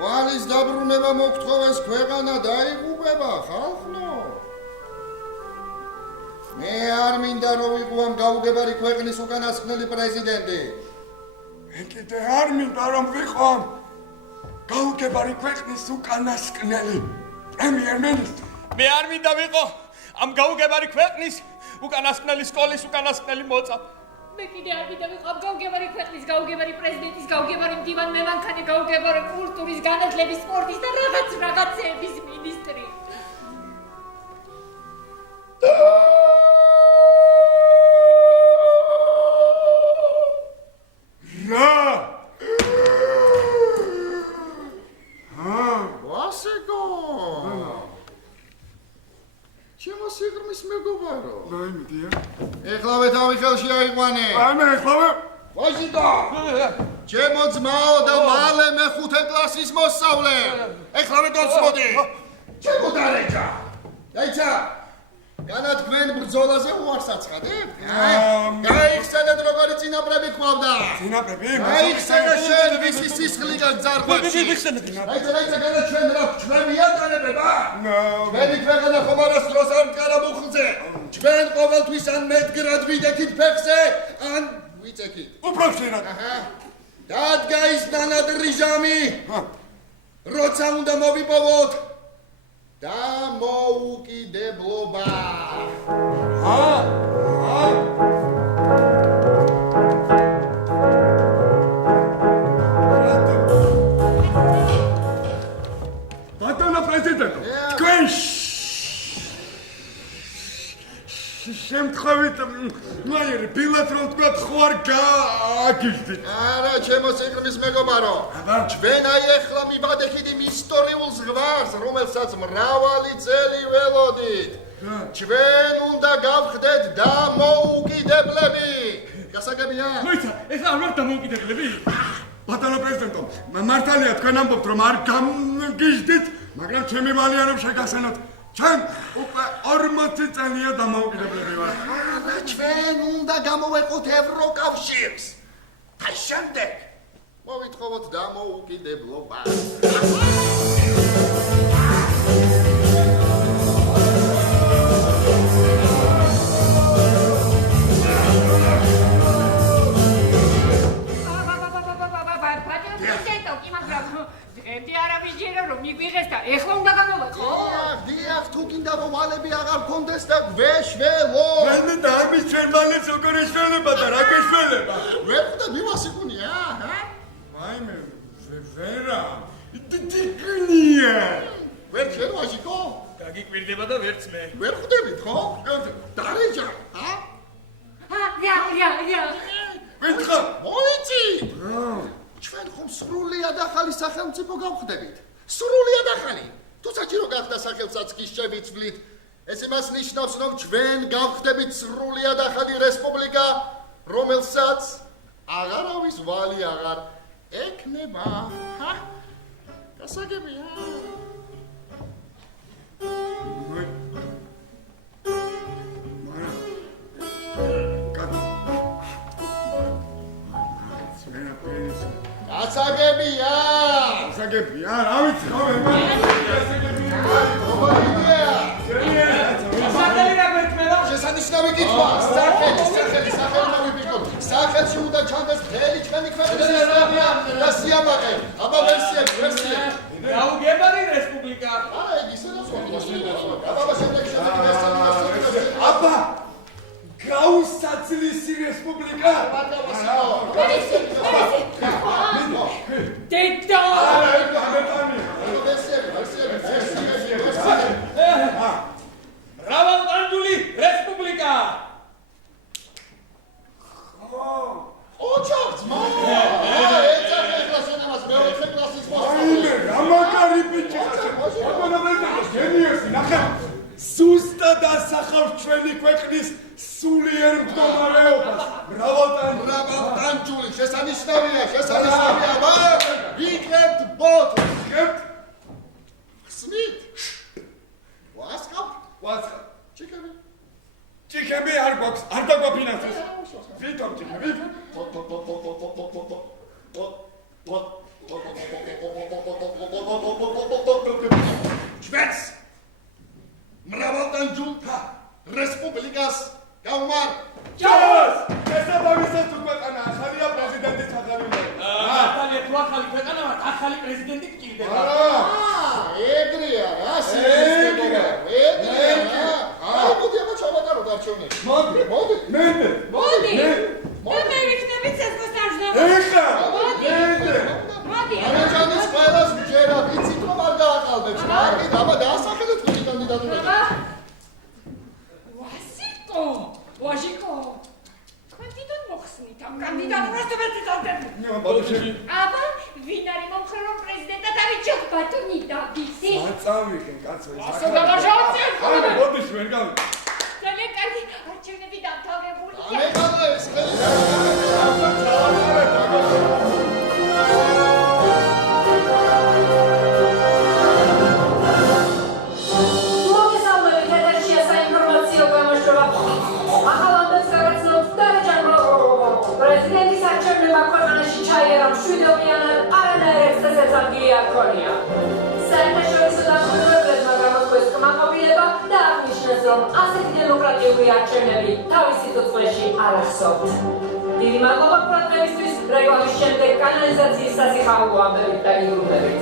ვალის დაბრუნება მოგთხოვეს ქვეყანა დაიღუპება ხალხო. მე არ მინდა რომ ვიყო ამ გაუგებარი ქვეყნის უკანასკნელი პრეზიდენტი. მე კიდე არ მინდა რომ ვიყო ამ გაუგებარი ქვეყნის უკანასკნელი პრემიერ-მინისტრი. მე არ მინდა ვიყო ამ გაუგებარი ქვეყნის უკანასკნელი სკოლის უკანასკნელი მოწაფე. მე კიდე არ მინდა ვიყო ამ გაუგებარი ქვეყნის, გაუგებარი პრეზიდენტის, გაუგებარი მდივან მემანქანი, გაუგებარი კულტურის, განათლების, სპორტის და რაღაცეების მინისტრი. რა? ვასეკო! ჩემო სიღრმის მეგობარო. რაიმედია? ეხლავე თავი ხელში აიყვანე. მე ეხლავე ვაჟიტო! ჩემო ძმაო და მალე მე-5 კლასის მოსწავლე. ეხლავე დოცმოდი. ჩემო დარეჯა. დაიცა. განათქმენ ბრძოლაზე უარს აცხადებ? გაიხსენეთ როგორი წინაპრები გვყავდა. წინაპრები? გაიხსენე შენ ვისი სისხლი გაგზარღვებში. დაიცა განაჩვენ რა ჩვენი ატარებება? ჩვენი ქვეყანა ხომ არასდროს არ მდგარა მუხლზე. ჩვენ ყოველთვის ან მეტგრად ვიდექით ფეხზე, ან ვიწექით. უფრო ხშირად. დადგა ის ნანადრი ჟამი. როცა უნდა მოვიპოვოთ დამოუკიდებლობა. ბატონო პრეზიდენტო, თქვენ შემთხვევით ნაირი ბილეთ რომ თქვა ხო არ გააგიჟდით. არა, ჩემო სიღრმის მეგობარო. ჩვენ აი ეხლა მივადექით იმ ისტორიულ ზღვარს, რომელსაც მრავალი წელი ველოდით. ჩვენ უნდა გავხდეთ დამოუკიდებლები. გასაგებია? მოიცა, ეხლა არ ვართ დამოუკიდებლები? ბატონო პრეზიდენტო, მართალია თქვენ ამბობთ რომ არ გამგიჟდით, მაგრამ ჩემი ვალია რომ შეგახსენოთ. ჩვენ უკვე 40 წელია დამოუკიდებლები ვართ. არა, ჩვენ უნდა გამოვეყოთ ევროკავშირს. და შემდეგ მოვითხოვოთ დამოუკიდებლობა. დიახ, თუ გინდა რომ ვალები აღარ გქონდეს და გვეშველო. მე და ამის ჩვენ მალეს როგორ ეშველება და რა გეშველება? ვერ ხვდა მიმასიკუნია, მაიმე, ვერა. დიკნია. ვერ შევაშიკო? გაგიკვირდება და ვერც მე. ვერ ხვდებით ხო? დარეჯა, ვეთქა. მოიცი. ჩვენ ხომ სრულიად ახალი სახელმწიფო გავხდებით. სრულიად ახალი. თუ საჭირო გახდა სახელმწიფოს შევიცვლით, ეს იმას ნიშნავს, რომ ჩვენ გავხდებით სრულიად ახალი რესპუბლიკა, რომელსაც აღარავის ვალი აღარ ექნება. გასაგებია. გასაგებია. გასაგებია, რა ვიცი ხო მე. შესანიშნავი კითხვა. სახელი მოვიფიქროთ. სახელში უნდა ჩანდეს მთელი ჩვენი ქვეყნის ისტორია და სიამაყე. აბა ვერსია. გაუგებარი რესპუბლიკა. აი, ისედაც ვაკეთებ. აბა შემდეგ შედეგი აბა გაუსაცლისი რესპუბლიკა. დედო რავალტანჯული რესპუბლიკა. ოჩახს ეცახე კლასენამას მეოთხე კლასის აიმე, რა მაგარი ბიჭი ხარ. გენიოსი, ნახე. სუსტად ასახავს ჩვენი ქვეყნის სულიერ მდგომარეობას. მრავალტანჯული შესანიშნავია. ვიქებთ ბოთ. ხსნით. ვასკავ. ჭიქები არ გვაქვს, არ დაგვაფინანსებს. ვითომ ჭიქები? ჩვენს მრავალტანჯულთა რესპუბლიკას გავმარ. ჯოს! შესაბამისად თუ ქვეყანა ახალია, პრეზიდენტის ახალი უნდა. ნატალია თუ ახალი ქვეყანა ვართ, ახალი პრეზიდენტი გჭირდება. ეგრეა რა, სიგრძეა. აი, მოდი აბა ჩავატარო არჩევნებში. მოდი. მოდი და მე ვიქნები ცესკოს თავშევა. ეხა. მოდი ანაჯანის ყველას ვჯერა, ვიცით რომ არ გააყალბებს. კარგი, აბა დაასახელეთ თქვენი კანდიდატურა. ვაჟიკო თქვენ თვითონ მოხსნით ამ კანდიდატურას და პრეზიდენტად. ბოდიში. აბა ვინ არის მომხრე პრეზიდენტად ავიჩოთ ბატონი დავისი. აწავიღე კაცო ეს. ასო გამარჯვებია. აი ბოდიში ვერ გავი. ძალიან კარგი არჩევნები დამთავრებულია. ამეყალა ეს ხელი. მოგესალმებით ეთერშია საინფორმაციო გამოშვება. ახალ ამბებს გაგაცნობთ დარეჯან პრეზიდენტის არჩევნებმა ქვეყანაში ჩაიარა მშვიდობიანად არანაირ წესებს ადგილი არ ჰქონია. საერთაშორისო დამკვირვებლებმა გამოთქვეს კმაყოფილება და აღნიშნეს, რომ ასეთი დემოკრატიული არჩევნები თავის სიცოცხლეში არ ახსოვთ. დიდი მადლობა ყურადღებისთვის. რეკლამის შემდეგ კანალიზაციის სასიხაულო ამბებით და იგრუპებით.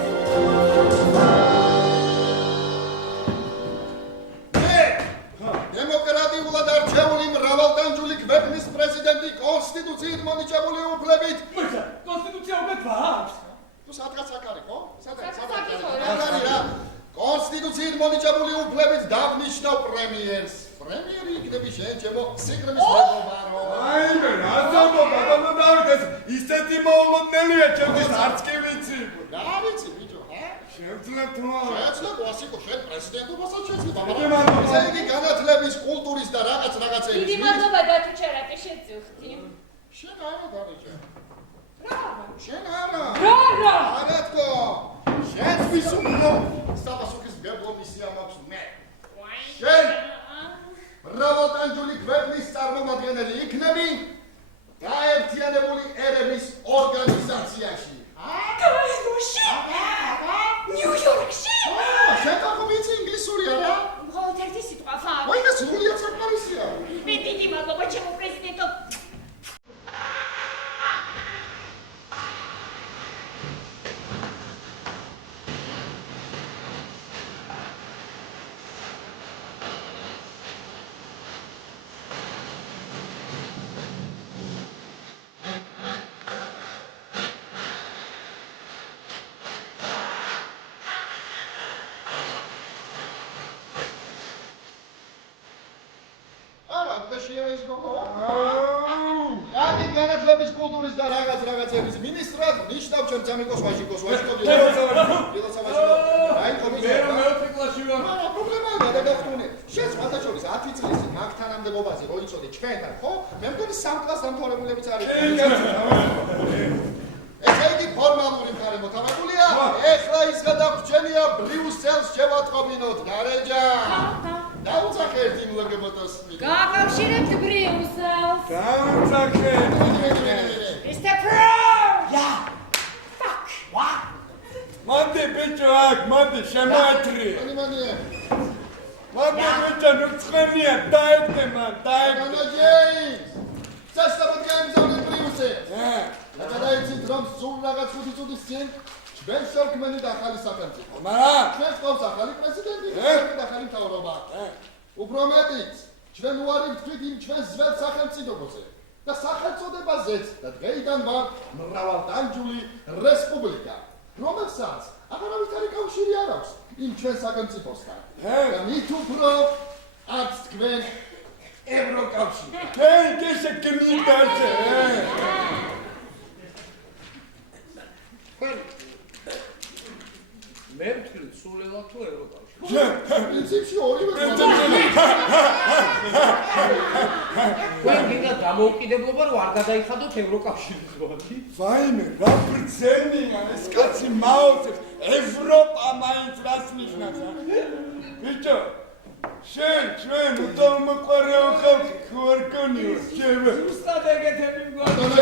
დემოკრატიულად არჩეული მრავალტანჯული ქვეყნის პრეზიდენტი კონსტიტუციით მონიჭებული უფლებით. კონსტიტუცია უკეთვა აქვს. თუ სადღაც აქ არის, ხო? სადღაც არის რა. კონსტიტუციით მონიჭებული უფლებით დავნიშნავ პრემიერს. პრემიერი იქნება შენ ჩემო სიგრმის მეგობარო. აიმე, რაზამო გადამოდავდეს, ისეთი მოულოდნელია ჩემთვის არც კი ვიცი. რა ვიცი ბიჭო, შევძლებ თუ არა? შეეძლო ვასიკო შენ პრეზიდენტობასაც შეძლება, დიდი მადლობა. ესე იგი განათლების, კულტურის და რაღაცების. დიდი მადლობა დათუჩერატე შეძუხდი. შენ არა დარეჯა. რა? შენ არა. რა? არა თქო. შენ ვისუნო. საბასუკის გერბო მისია მაქვს მე. შენ მრავალტანჯული ქვეყნის წარმომადგენელი იქნები გაერთიანებული ერების ორგანიზაციაში. კაიროში? ნიუ-იორკში? შენ თვითონ ინგლისური არა? მხოლოდ ერთი სიტყვა ფაქ. ვაი და სრულიად საკმარისია. მე დიდი მადლობა ჩემო პრეზიდენტო. განათლების კულტურის და რაღაცების მინისტრად ნიშნავ ჩემ წამიკოს ვაჟიკოს ვაჟიკოდი. აი კომისია. მე მეოთხე კლასში ვარ. არა, პრობლემაა გადაგახტუნე. შენ სხვადასხვა 10 წლის მაგთანამდებობაზე რო იცოდე ჩვენთან, ხო? მე მგონი 3 კლას დამთავრებულებიც არის. ეს იგი ფორმალური მხარე მოთავებულია. ეხლა ის გადაგვრჩენია ბრიუსელს შევატყობინოთ, გარეჯა. დაუძახე ერთი მლგბოტოს. გაკავშირებთ ბრიუსელს. დაუძახე. Mr. Pro! Ja. Fuck. What? მანდე ბიჭო აქ, მანდე შემოეთრი. მანია. მანდე ბიჭო ნუცხენია, დაედე მან, დაედე. განაჯეის. სასწრაფოდ გამიზავდნენ ბრიუსელს. გადაიცით რომ სულ რაღაც 5 წუთის წინ ჩვენ შევქმნით ახალი სახელმწიფო. მაგრამ ჩვენ გვყავს ახალი პრეზიდენტი და ახალი მთავრობა. უფრო მეტიც, ჩვენ უარი ვთქვით იმ ჩვენ ძველ სახელმწიფოზე და სახელწოდებაზეც და დღეიდან ვარ მრავალდანჯული რესპუბლიკა, რომელსაც აღარავითარი კავშირი არ აქვს იმ ჩვენ სახელმწიფოსთან. და მით უფრო არც თქვენ ევროკავშირი. ესე გმინდაზე. მე ვთვლი სულელად თუ ევროპაში. პრინციპში ორივე თქვენ გინდა დამოუკიდებლობა რომ არ გადაიხადოთ ევროკავშირის როდი? ვაიმე, რა ბრძენია ეს კაცი მაოსებს. ევროპა მაინც რას ნიშნავს? ბიჭო, შენ ჩვენ უთომოყარეო ხალხი ხარ გონიო, შენ. ზუსტად ეგეთები მგონი.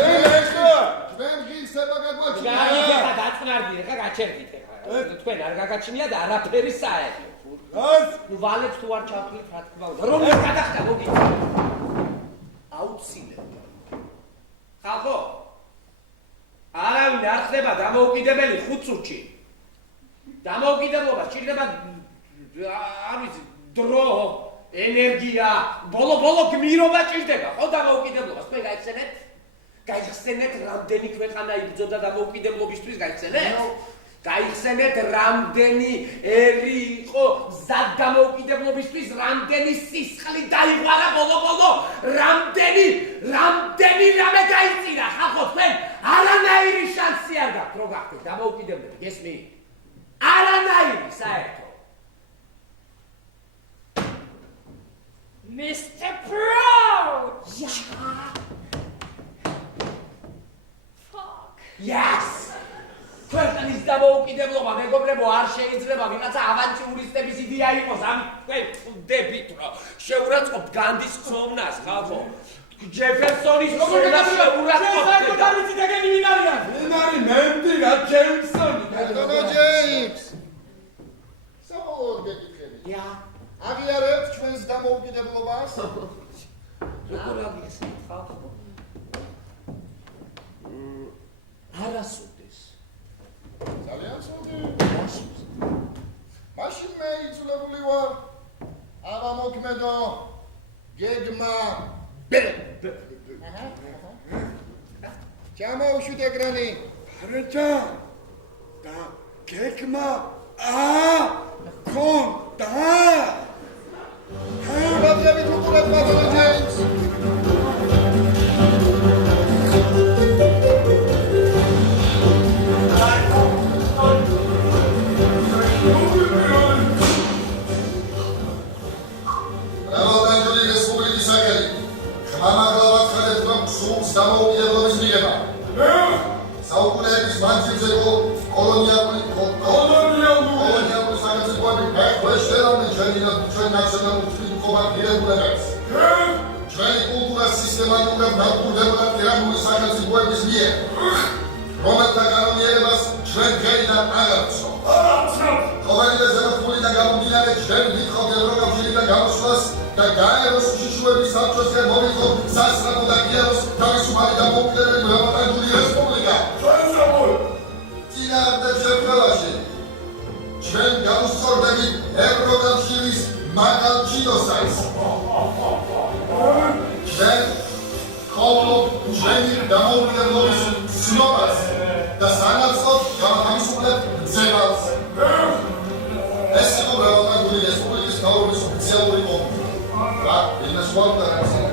ჩვენ გიხსება გაგვაჩნია. გაიგეთ დაწყნარდი, ხა გაჩერდით ხა. თქვენ არ გაგაჩნია და არაფერი საერთო. ას ნუ ვალებს თუ არ ჩავთვლით რა თქმა უნდა. რომ გადახდა მოგი. აუცილებლად. ხალხო. არავინ არ ხდება დამოუკიდებელი 5 წუთში. დამოუკიდებლობა სჭირდება არ ვიცი დრო, ენერგია, ბოლო გმირობა სჭირდება. ხო დამოუკიდებლობას თქვენ გაიხსენეთ? გაიხსენეთ რამდენი ქვეყანა იბრძოდა დამოუკიდებლობისთვის გაიხსენეთ? გაიხსენეთ რამდენი ერი იყო მზად დამოუკიდებლობისთვის, რამდენი სისხლი დაიღვარა ბოლო, რამდენი რამე გაიწირა ხალხო თქვენ არანაირი შანსი არ გაქვთ რომ გახდეთ დამოუკიდებლები, გესმი? არანაირი საერთო. Mr. Pro! Fuck. Yes! ქვეყნის დამოუკიდებლობა მეგობრებო არ შეიძლება ვიღაცა ავანტიურისტების იდეა იყოს. ამით თქვენ ხვდებით რომ შეურაცხყოფთ განდის ხოვნას ხალხო. ჯეფერსონის ხოვნას შეურაცხყოფთ. ინარი მენდი რა ჯეიმსონი. ჯეიმს. საბოლოოდ გეკითხები. Ja. აღიარებთ ჩვენს დამოუკიდებლობას? როგორ აღიხსენეთ ხალხო? არასოდეს. ძალიან სულ. მაშინ მე იცვლებული ვარ. ავამოქმედო გეგმა ბ. ჩამოუშვით ეკრანი. რეჯა და გეგმა კონდა. მოგვიყვებით უყურებთ ბატონო ჯეიმს. დამოუკიდებლობის მიღება. საუკუნეების მანძილზე კოლონიალური სახელმწიფოები შერავდნენ ჩვენ ნაციონალურ თვითმყოფად ღირებულებებს. ჩვენი კულტურა სისტემატურად დამკვიდრებულად დაკარგული სახელმწიფოების მიერ, რომელთა კანონიერებას ჩვენ დღეიდან აღარ ვცნობთ. ყოველივე ზემოთქმულიდან გამომდინარე ჩვენ ვიტყობთ ევროკავშირიდან გამოსვლას და გაეროს უშიშროების საბჭოსგან მოვიხოთ სასწრაფო და გიაროს თავისუფალი და მოუკლებელი მრავალრანჯული რესპუბლიკა. წინააღმდეგ შემთხვევაში ჩვენ გავუსწორდებით ევროკავშირის მაღალ ჯინოსაის. ჩვენ ვხოვლობთ ჩვენი დამოუკიდებლობის ცნობას და სანაცვლოდ გავათავისუფლებთ მძევალს. ეს იყო მრავალრანჯული რესპუბლიკის მთავრობის ოფიციალური პონქტი. რა, ვინმე სხვა უნდა რაღაცა?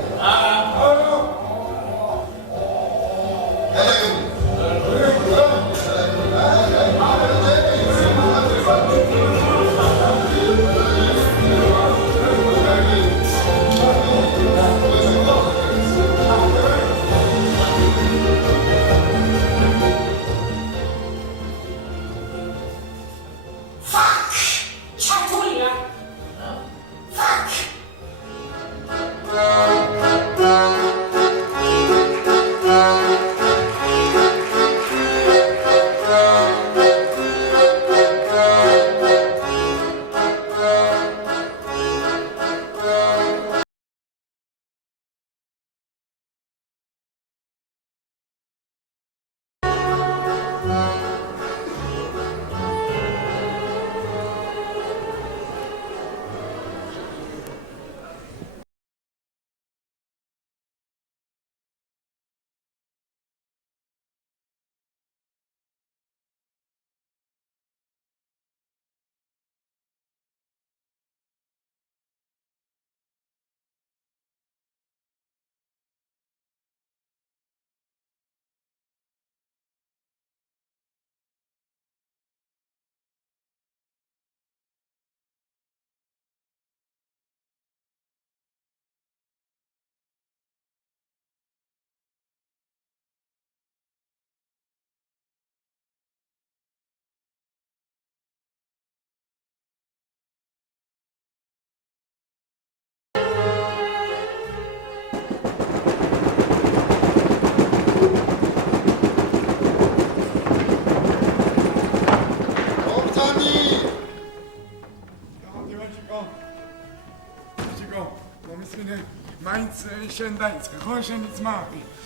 მაინც შენ დაიწყე, ხო შენი ძმა?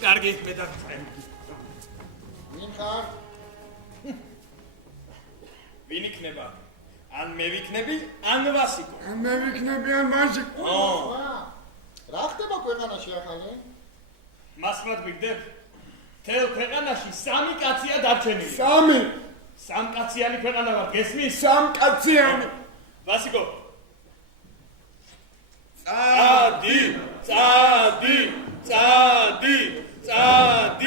კარგი, მე დავიწყე. ვინ ხარ? ვინ იქნება? ან მე ვიქნები, ან ვასიკო. ან მე ვიქნები, ან მაჟიკო. რა ხდება ქვეყანაში ახალი? მასმად გვიგდებ? თელ ქვეყანაში 3 კაცია დარჩენილი. 3? სამკაციანი ქვეყანა ვარ, გესმის? სამკაციანი. ვასიკო. წადი, წადი, წადი, წადი,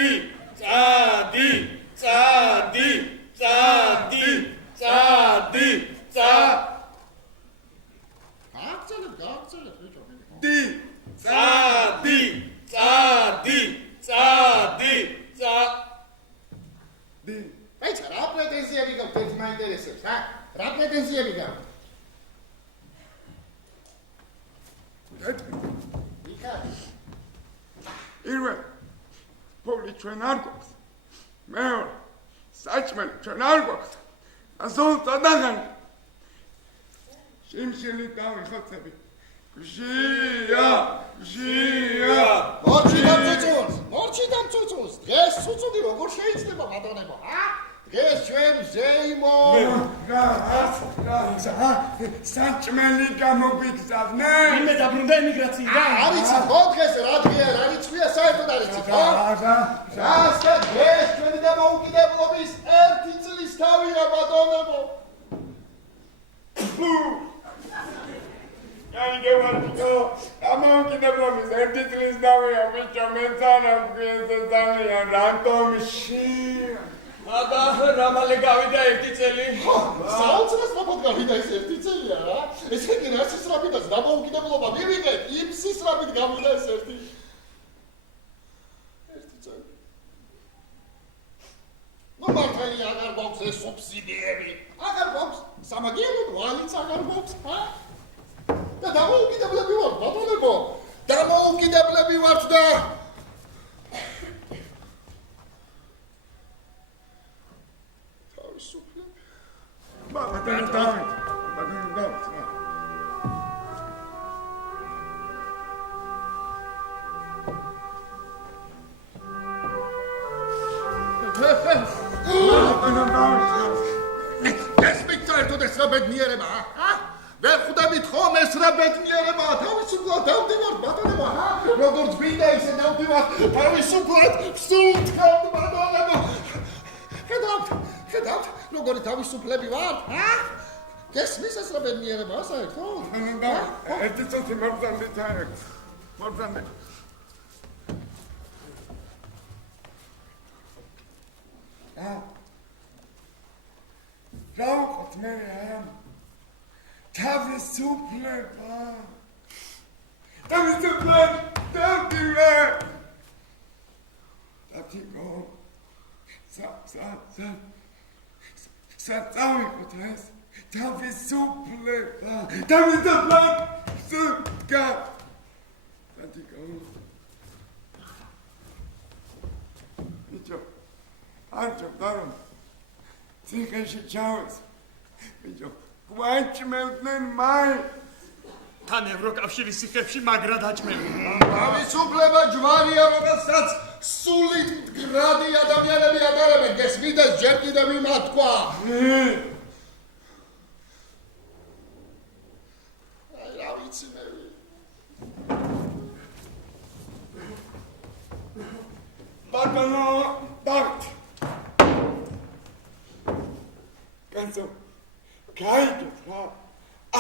წადი, წადი, წადი, წადი, გააგრძელებ ბიჭო. დი, წადი, წადი, წადი, დი. აიცა რა პრეტენზიები გაქვთ ეს მაინტერესებს, რა? რა პრეტენზიები გაქვთ? პირველ ფული ჩვენ არ გვაქვს. მეორე საჭმელი ჩვენ არ გვაქვს. ასულ წადაღანი. შიმშილი დავიხოცები. გჟია, გჟია. მორჩი დამწუწუნს. დღეს წუწუნი როგორ შეიძლება ბატონებო, ა? დღეს ჩვენ ზეიმო. საჭმელი გამოგვიგზავნე. იმე დაბრუნდა ემიგრაციიდან. არიცი ხო დღეს რა დღეა, რა რიცხვია საერთოდ არიცი ხო? რა დღეს ჩვენი დამოუკიდებლობის 1 წლის თავია ბატონებო. აი გევარდიკო, დამოუკიდებლობის 1 წლის თავია, ბიჭო, მეც არ ამგვიეს ძალიან, რატომ შინ? აბა, რამალე გავიდა 1 წელი. საოცრად მოგოდ გავიდა ეს 1 წელია რა. ესე იგი რა სისრაფიდაც დამოუკიდებლობა მივიღეთ, იმ სისრაფით გავიდა ეს 1 წელი. ნუ მართალია აღარ გვაქვს ეს სუბსიდიები. აღარ გვაქვს სამაგიეროდ ვალიც აღარ გვაქვს, ჰა? და დამოუკიდებლები ვართ, ბატონებო. დამოუკიდებლები ვართ და ბატონო დავით. ეს მიწარ თუ ეს რა ბედნიერება, ვერ ხვდებით ხომ ეს რა ბედნიერება, თავისუფლად დავდივარ ბატონებო, როგორც გვინდა ისე დავდივარ, თავისუფლად ვსურთ ბატონებო. ხედავთ, როგორი თავისუფლები ვართ, გესმის ეს რა ბედნიერება, საერთოდ? ერთი წუთი მოგზავნით აქ. მოგზავნით. რა ვიყოთ მე ამ თავისუფლება დავდივარ დათიკო საწავიყოთ ეს თავისუფლება სუკა დათიკო ბიჭო ანჩო დარომ ციხეში ჩავეს ბიჭო გვაჭმევდნენ მაი თან ევროკავშირის ციხებში მაგრა დაჭმევდნენ თავისუფლება ჯვარია რომელსაც სულით მდგრადი ადამიანები ატარებენ გესმით ეს ჯერ კიდევ იმათქვა რა ვიცი მე ბატონო დავით კაცო გაიგეთ რა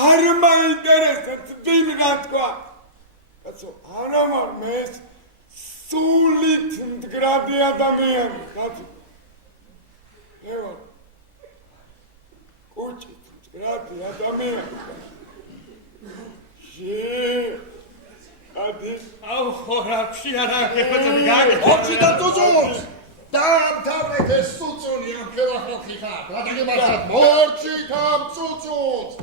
არ მაინტერესებს ვინ რა თქვა კაცო არა მარ მე სულით მდგრადი ადამიანი კაცო მე ვარ კუჭით მდგრადი ადამიანი ადი აუ ხორაფში არა ეხოთები გაიგეთ ოჩი და წუწუნს დავდავეთ ეს წუწუნი ამ ხელახალხი ხარ რა დაგემართათ მორჩით ამ წუწუნს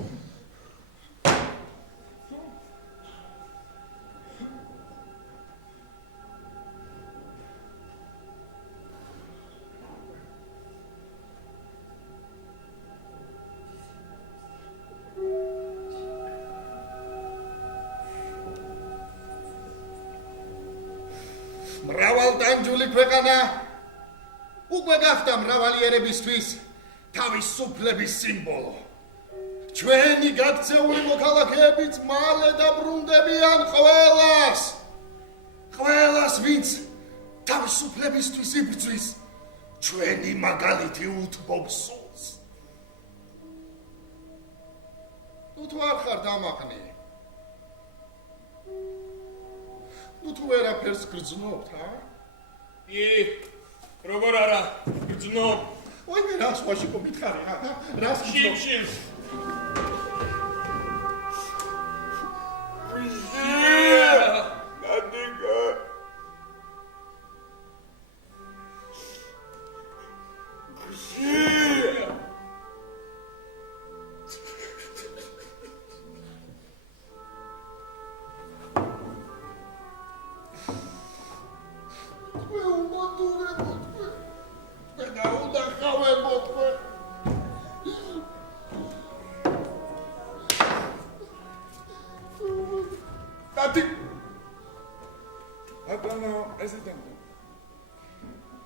მრავალტანჯული ქვეყანა უკვე გახდა მრავალიერებისთვის თავისუფლების სიმბოლო. ჩვენი გაქცეული მოქალაქეებიც მალე დაბრუნდებიან ყველას, ვინც თავისუფლებისთვის იბრძვის, ჩვენი მაგალითი უთბობს სულს. თუ არ ხარ დამაყნი, თუ ვერაფერს გრძნობთ, როგორ არა გრძნობ ой მე რას ვაშიკო მითხარი რას შიმშიმს დადიკა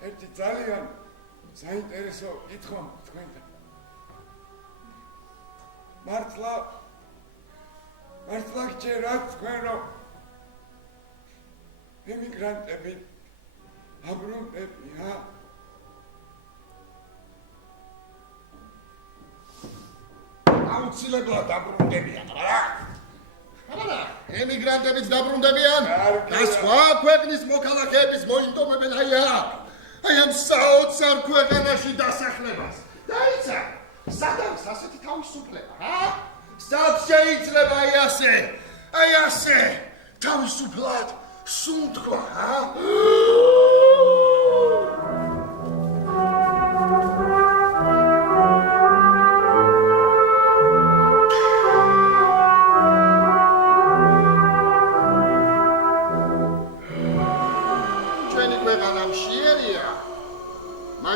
ერთი ძალიან საინტერესო კითხვა თქვენთან. მართლა გჯერათ თქვენ რომ ემიგრანტები აბრუნდებიან? აუცილებლად დაბრუნდებიან რა. არა, ემიგრანტებიც დაბრუნდებიან და სხვა ქვეყნის მოქალაქეებიც მოინდომებენ აი ამ საოცარ ქვეყანაში დასახლებას. დაიცა, სადაც ასეთი თავისუფლება, სად შეიძლება აი ასე თავისუფლად სუნთქვა,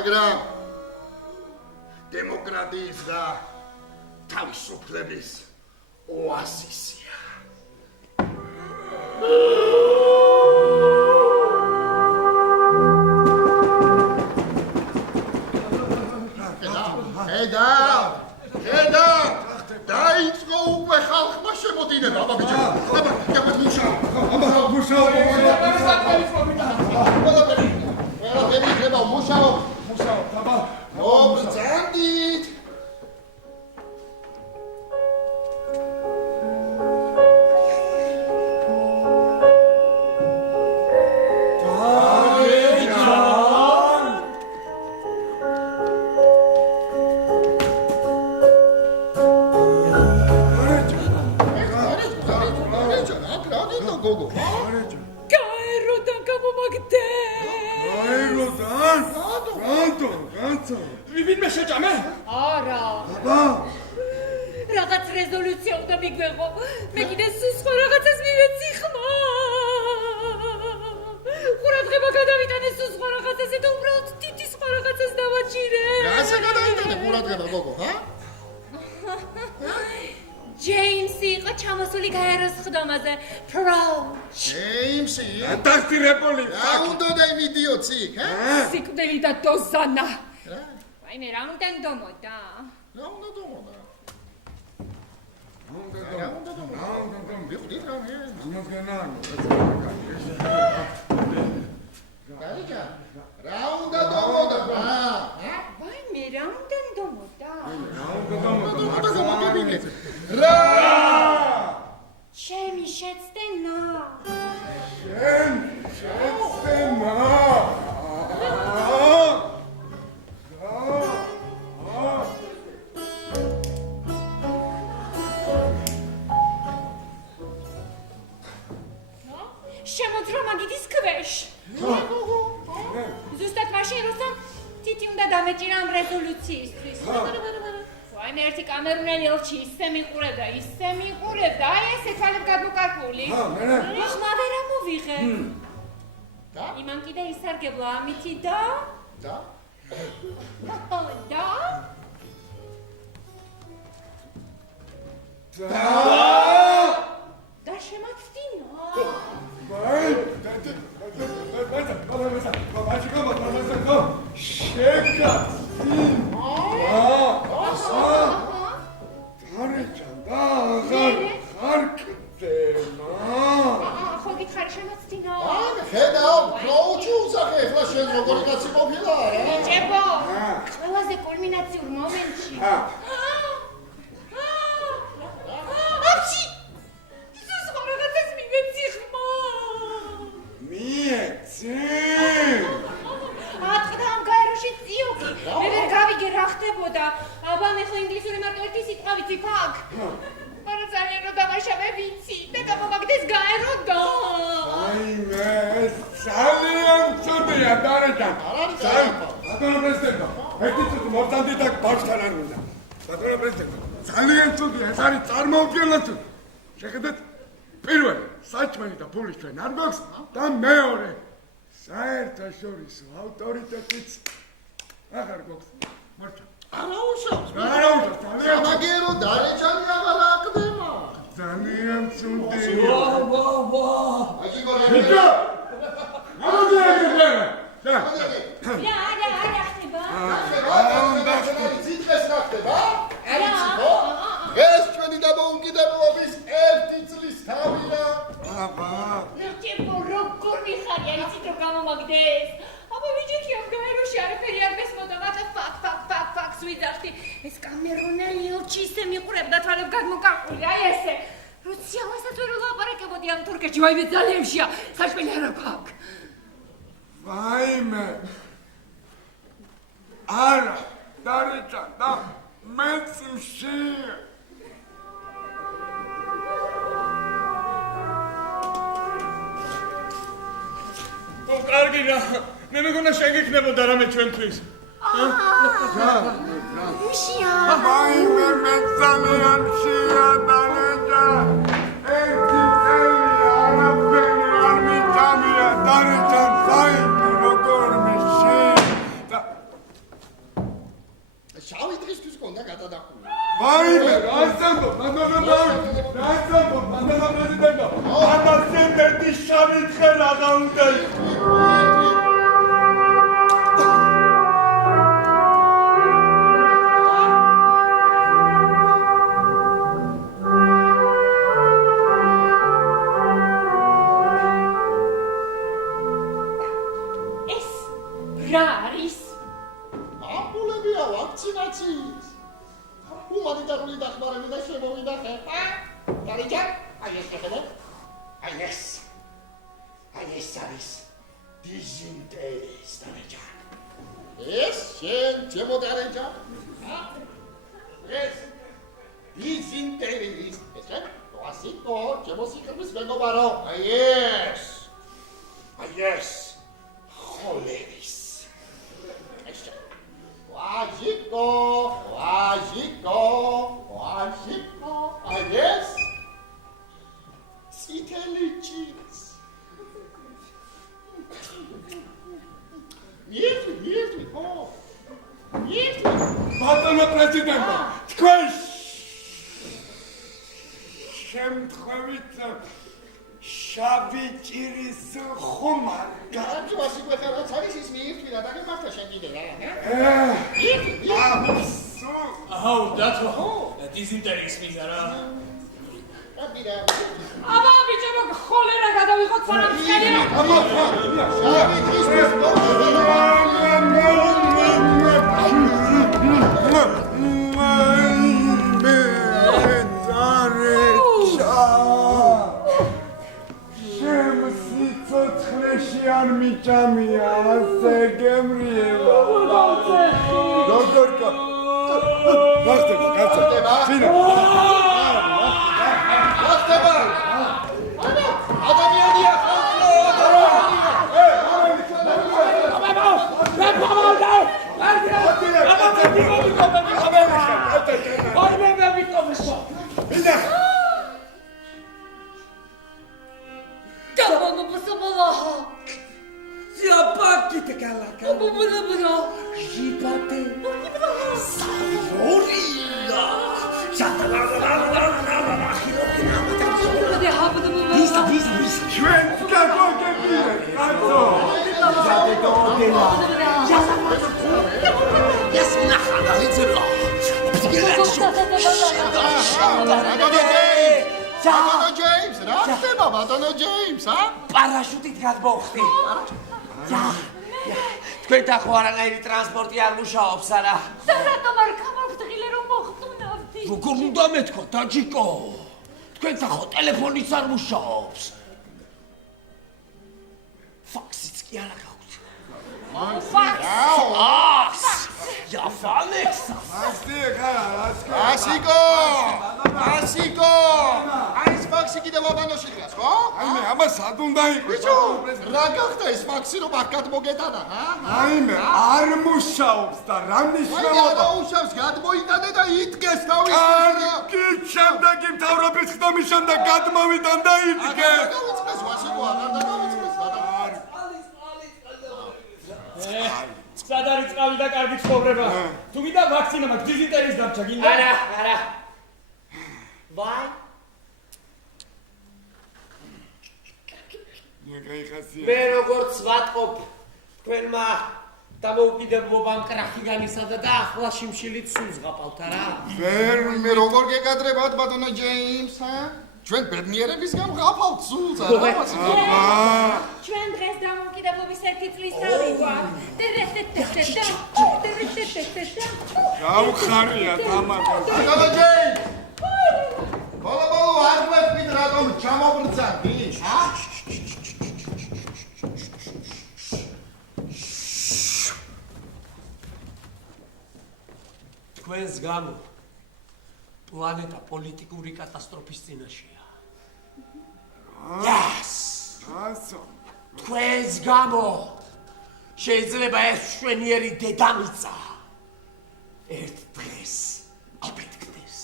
მაგრამ დემოკრატიის და სიკვდილების ოაზისია. ხედა დაიწყო უკვე ხალხმა შემოდინება აბა ბიჭო აბა მუშაობ ყველაფერი იქნება მუშაობ აბა მობრძანდით ვინმე შეჭამე? არა. აბა რაღაც რეზოლუცია უნდა მიგვეღო. მე კიდე სხვა რაღაცას მივეცი ხმა. ყურადღება გადავიტანე სხვა რაღაცაზე და უბრალოდ თითი სხვა რაღაცას დავაჭირე. რაზე გადაიტანე ყურადღება გოგო, ჰა? ჯეიმსი იყო ჩამოსული გაეროს ხდომაზე. პროუჩ. ჯეიმსი? დასტირებული. რა უნდა და იმ იდიოტს იქ, ჰა? სიკვდილი და დოზანა. რა? ვაიმე, რა უნდა დომოდა? რა უნდა დომოდა? ვიყდით რა მე? რა უნდა დომოდა? ვაიმე, რა უნდა დომოდა? რა? ჩემი შეცდენა. შემოძრო მაგიდის ქვეშ. ზუსტად მაშინ როცა თითი უნდა დამეჭირა ამ რეზოლუციისთვის. ვაიმე, ერთი კამერუნელი ელჩი ისე მიყურებდა, აი ესე თვალებ გადმოკარგული. ხმა ვერ ამოვიღე. იმან კიდე ისარგებლა ამითი და და შემაცდინა. ხო გითხარი შემაცდინა. ხედავ, პროუჩი უძახე, ეხლა შენ როგორი კაცი ყოფილა, რა? ბიჭებო, ყველაზე კულმინაციურ მომენტში. აფში! ის სხვა რაღაცას მივეცი ხმა. მიეცი. ატყდა ამ გაეროში წიოქი. მე ვერ გავიგე რა ხდებოდა. აბა მე ხო ინგლისური მარტო ერთი სიტყვა ვიცი ფაქ. მაგრამ ძალიან რო დამაშავე ვიცი და გამომაგდეს გაერო და. აიმე, ძალიან ცუდია დარეჯან. ბატონო პრეზიდენტო, ერთი წუთი მოვწანდით აქ ბავშვთან არ უნდა. ბატონო პრეზიდენტო, ძალიან ცუდია, ეს არის წარმოუდგენლად ცუდი. შეხედეთ, პირველი, საჭმელი და ფულის ჩვენ არ გვაქვს და მეორე, საერთაშორისო ავტორიტეტიც აღარ გვაქვს. მართლა. არაუშავს. ძალიან მაგერო დარეჯანი აღარ აკდება. ძალიან ცუდია. ბიჭო, ამოდიაგე. რა ხდება? ციტყეს რა ხდება? ეს ჩვენი დამოუკიდებლობის ერთი წლის თავია. ნერტებო როგორ მიხარია იცით რომ გამომაგდეს? აბა ვიჯექი ამ გაეროში არაფერი არ მესმოდა, მათა ფაქს ვიძახდი. ეს კამერუნელი ელჩი ისე მიყურებდა თვალებ გადმოკარგული, აი ესე. როცა ამასაც ვერ ვლაპარაკებოდი ამ თურქეთში, ვაიმე ძალიან მშია, საჭმელი არ აქვს. ვაიმე. არა, დარეჯან და მეც მშია. კარგი რა. მე მეგონა შენ გიქნებოდა რამე ჩვენთვის. მშია. ვაიმე, მე ძალიან მშია დარეჯან. ერთი წელი არაფერი არ მიწამია დარეჯან, ვაიმე, როგორ მშია. შავი დღისთვის კონდა გადადახული. ვაიმე, რა ასწავლო? უნდა ეს რა არის? ამბულებია ვაქცინაციის. ჰუმანიტარული დახმარება და შემოვიდა ხე. დარეჯა, აი ეს ხება. აი ეს. აი ეს არის დიზინტერიის დარეჯა. ეს შენ ჩემო დარეჯა? ეს დიზინტერიის. ეს შენ? ვასიკო, ჩემო სიკრების მეგობარო. აი ეს. აი ეს. ხოლერის. Wajiko, I guess. Sitelichis. Mirti, oh. Mirti. ბატონო პრეზიდენტო, თქვენ შემთხვევით შავი ჭირის ხომარ Garantი ვასიკო ხარაც არის ის მირთვი რა დაგემართა შენ კიდე რა. აჰა, დათო. დიზინტერიის მიზარა. აბირა. აბა ბიჭებო ხოლერა გადავიღოთ სანამ წელი. შავი ჭირის არ მიჭამია ასე გემრიელა დოქტორკა ვახტება კაცო შინა ვახტება ადამიანია James, რა ხდება ბატონო James, ა? პარაშუტით გადმოვხდი. თქვენთან ხო არანაირი ტრანსპორტი არ მუშაობს, არა? რატომ არ გამოვდღილე რომ მოხტუნავდი? როგორ უნდა მეთქვა, დაჯიკო? თქვენთან ხო ტელეფონიც არ მუშაობს? ფაქსიც კი არა გაქვთ. ფაქს! Jafalexa! Asiko! Այս ֆաքսի კიდევ აბანოში დგას, ხო? აიმე, ამას სად უნდა იყოს? ბიჭო, რა გახდა ეს ფაქსი რომ აქად მოგეტანა, ჰა? აიმე, არ მუშაობს და რა აი, ნიშნავდა? არა უშავს, გადმოიტანე და იდგეს თავის კარგი, შემდეგი მთავრობის ხდომის შემდეგ გადმოვიდან და იდგე. დავიწყეს ვასიკო, აღარ დავიწყეს, სად არის წყალი და კარგი ცხოვრება? თუ გინდა ვაქცინა მაქვს, დიზინტერიის დამჭა გინდა? არა. ვაი. მე როგორც ვატყობ თქვენმა დამოუკიდებლობამ კრახი განიცადა და ახლა შიმშილით სულს ღაპავთ არა? მე როგორ გეკადრებათ ბატონო ჯეიმს, ჰა? ჩვენ ბედნიერებისგან ვღაფავთ სულს, არა? ჩვენ დღეს დამოუკიდებლობის 1 წლის თავი გვაქვს. გავხარია თამაში. ბატონო ჯეიმს! ბოლო არ გვეცით რატომ ჩამობრძანდი, ჰა? თქვენს გამო პლანეტა პოლიტიკური კატასტროფის წინაშეა. Yes! ასო. თქვენს გამო შეიძლება ეს მშვენიერი დედამიწა ერთ დღეს აფეთქდეს.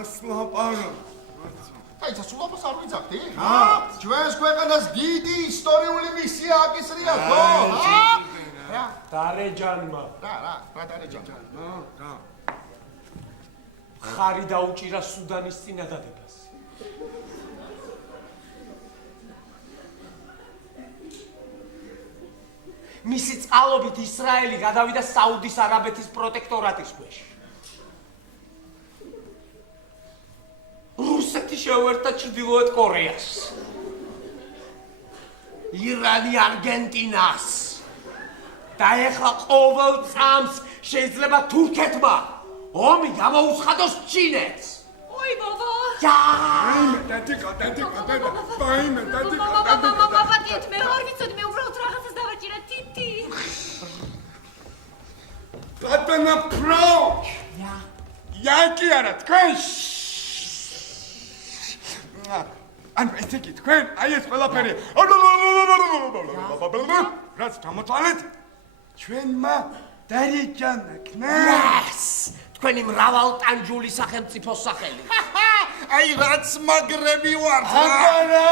ასლაპარა. აი, სასულაპოს არ ვიძახდი? ჰა? ჩვენს ქვეყანას დიდი ისტორიული მისია აკისრია, ხო? ჰა? დარეჯანმა რა დარეჯან? რა. ხარი დაუჭირა სუდანის წინადადებას. მისი წყალობით ისრაელი გადავიდა საუდის არაბეთის პროტექტორატის ქვეშ. რუსეთი შეუერთდა ჩრდილოეთ კორეას. ირანი არგენტინას. და ეხლა ყოველ წამს შეიძლება თურქეთმა ომი გამოუცხადოს ჩინეთს. ой баба Baime, დადიკა. მაპატიეთ მე არ ვიცოდი მე უბრალოდ რაღაცას დავაჭირა თითი ბატონო პროუჩ. იაკი არა თქვენ. ანუ ესე იგი თქვენ აი ეს ყველაფერი. რაც თამოწალეთ ჩვენმა დაიჯანაკნა. Yes! თქვენი მრავალტანჯული სახელმწიფოს სახელი. აი რაც მაგრები ვართ. აბარა!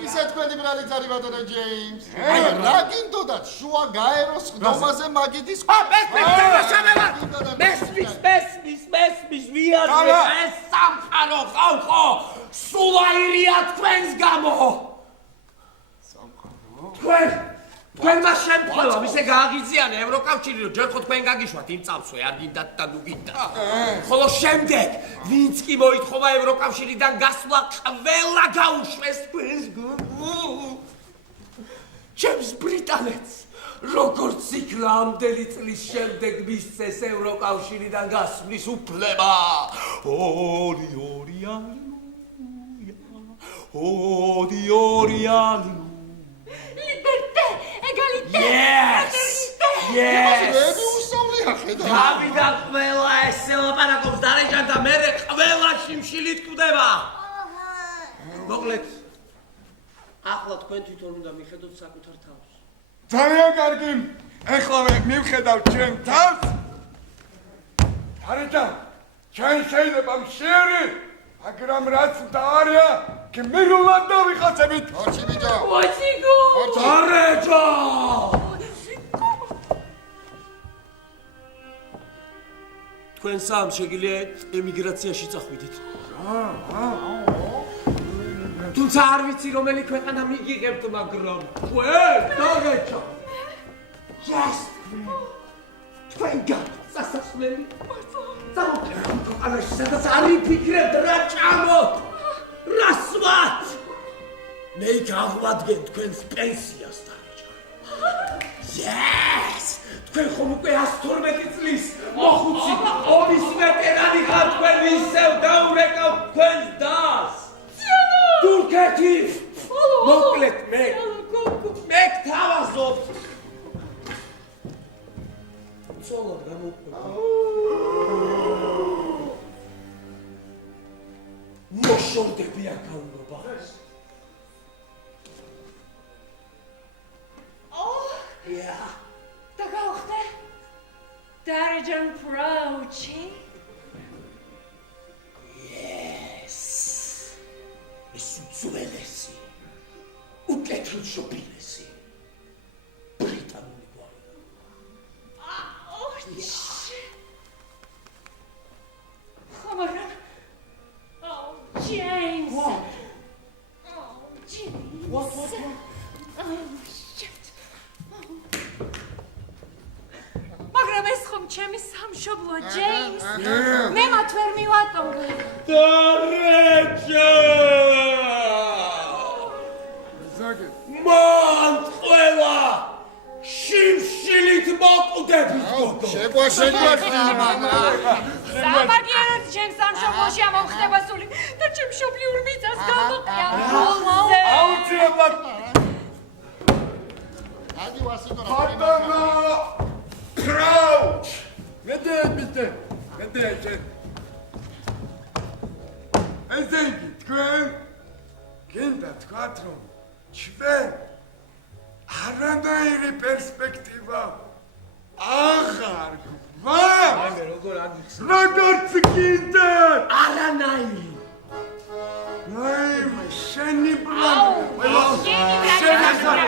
ისე თქვენი ბრალიც არის ბატონო ჯეიმს. აი რა გინდოდათ შუა გაეროს ხდომაზე მაგიდის. მესმის ვიაზრებ ეს სამყარო ხალხო სულ აირია თქვენს გამო. თქვენ მას შემთხვევა ისე გააღიზიანე ევროკავშირი რომ ჯერ ხო თქვენ გაგიშვათ იმ წამსვე არ გინდათ და ნუ გინდათ. ხოლო შემდეგ ვინც კი მოითხოვა ევროკავშირიდან გასვლა ყველა გაუშვეს თქვენს გამო. ჩემს ბრიტანეთს როგორც იქნა ამდენი წლის შემდეგ მისცეს ევროკავშირიდან გასვლის უფლება. ორი ალილუია. Liberté, égalité, Yes! უსავლია ხედა. თავიდან ყველა ეს ელაპარაკობს დარეჯან და მე ყველა შიმშილით კვდება. მოკლედ ახლა თქვენ თვითონ უნდა მიხედოთ საკუთარ თავს. ძალიან კარგი. ეხლა მივხედავ ჩვენ თავს. დარეჯან, ჩვენ შეიძლება მშიერი, მაგრამ რაც დაარია, გმირულად დავიხაცებით. ორჩი ბიჭო. Ოციგო! დარეჯა! თქვენ სამ შეგიძლიათ ემიგრაციაში წახვიდეთ. თუმცა არ ვიცი რომელი ქვეყანა მიგიღებთ, მაგრამ თქვენ დარეჯა. Just თქვენ გაქვთ სასასვლელი. წავუდგეთ ქვეყანაში, სადაც არ იფიქრებთ რა ჭამოთ. რასვათ? მე იქ აღვადგენ თქვენს პენსიას დარეჯა. Yes! თქვენ ხომ უკვე 112 წლის მოხუცი ომის ვეტერანი ხართ, თქვენ ისევ დაურეკავთ თქვენს დას. თურქეთი! მოკლედ მე გთავაზობ. ცოლად გამოვყვება. მოშორდები აქაურობა. Yeah. და გავხდე? დარეჯან პროუჩი? Yes. ეს უძველესი. უკეთილშობილესი. ბრიტანული გვარი. ხომარან. James. What? James. What? Shit. მაგრამ ეს ხომ ჩემი სამშობლოა, James. მე მათ ვერ მივატოვე. დარეჯა! ზოგი. მან ყველა შიმშილით მოკვდებით გოგო. შეგვაშენია მამა. სამაგიეროდ ჩემს სამშობლოში ამოხდება სული და ჩემ მშობლიურ მიწას გამოყია. ბოლოზე. აუცილებლად ადი ვასიკო რა. ბატონო პროუჩ. მედე. ესე იგი თქვენ გინდა თქვათ რომ ჩვენ არანაირი პერსპექტივა აღარ გვაქვს. როგორც გინდათ. არანაირი. ნაიმ შენი ბრალი. შენახარ.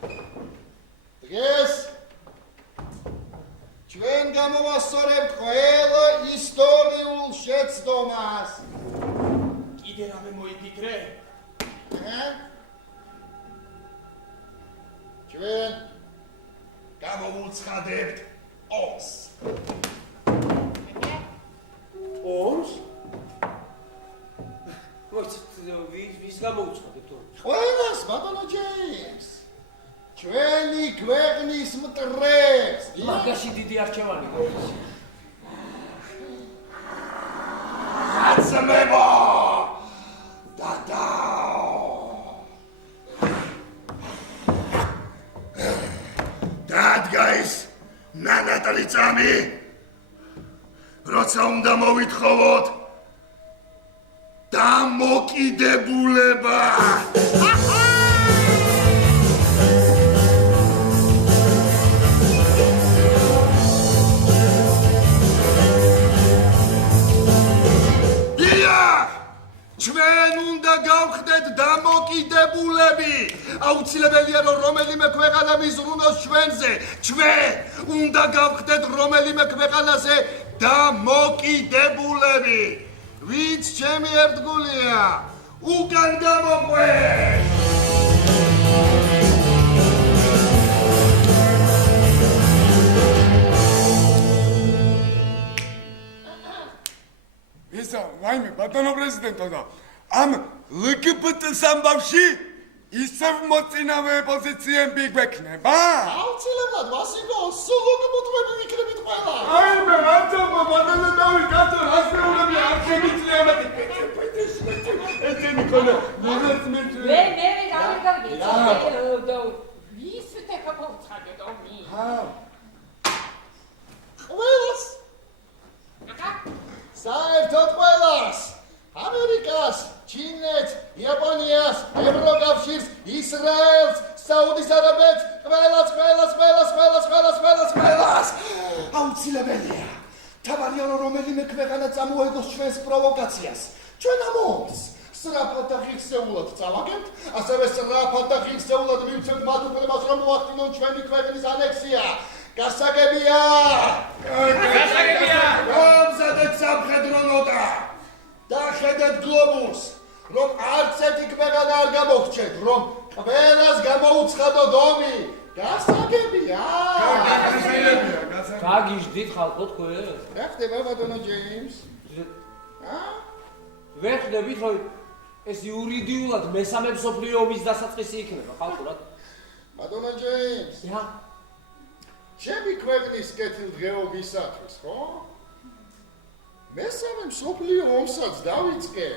დღეს ჩვენ გამოვასწორებთ ყველა ისტორიულ შეცდომას. კიდე რამე მოიფიქრე? ჩვენ გამოვუცხადებთ ომს. ომს? ვის გამოვუცხადებთ ომს? ყველას, ბატონო ჯეიმს. ჩვენი ქვეყნის მტრებს. მაგაში დიდი არჩევანი გაქვს. აცმებო! დადაო! დადგაის ნანატალი წამი, როცა უნდა მოვითხოვოთ დამოკიდებულება. ჩვენ უნდა გავხდეთ დამოკიდებულები. აუცილებელია რომ რომელიმე ქვეყანა მიზრუნოს ჩვენზე. ჩვენ უნდა გავხდეთ რომელიმე ქვეყანაზე დამოკიდებულები. ვინც ჩემი ერთგულია, უკან გამოყვე. ისა, რაიმე ბატონო პრეზიდენტო და ამ LGBT სამბავში ისევ მოწინავე პოზიციები გვექნება? აუცილებლად, ვასილო, სულ უკმოთმები ვიქნებით ყველა. აიმე, რატომ ბატონო დავით კაცო, რასეულები არ შემიძლია მეტი. ესენი ქონა, მოღერც მეჭრე. მე გავიგე. ვის თქა მოვცხადე დომი. ყველას. საერთოდ ყველას. ამერიკას, ჩინეთს, იაპონიას, ევროკავშირს, ისრაელს, საუდის არაბეთს, ყველას. აუცილებელია. თავარია რომ რომელიმე ქვეყანა წამოეგოს ჩვენს პროვოკაციას. ჩვენ ამ ომს სწრაფად და ღირსეულად წავაგებთ, ასევე სწრაფად და ღირსეულად მივცემთ მათ უფლებას, რომ მოახდინონ ჩვენი ქვეყნის ანექსია. გასაგებია! გამზადეთ სამხედრო ნოტა! დახედეთ გლობუსს, რომ არც ერთი ქვეყანა არ გამოგრჩეთ, რომ ყველას გამოუცხადოთ ომი. გასაგებია! გაგიჟდით ხალხო თქვენ? რა ხდება ბატონო ჯეიმს? ვერ ხდებით რომ ეს იურიდიულად მესამე მსოფლიო ომის დასაწყისი იქნება ხალხო რა? ბატონო ჯეიმს, რა? ჩემი ქვეყნის კეთილდღეობისათვის, ხო? მესამე მსოფლიო ომსაც დავიწყე.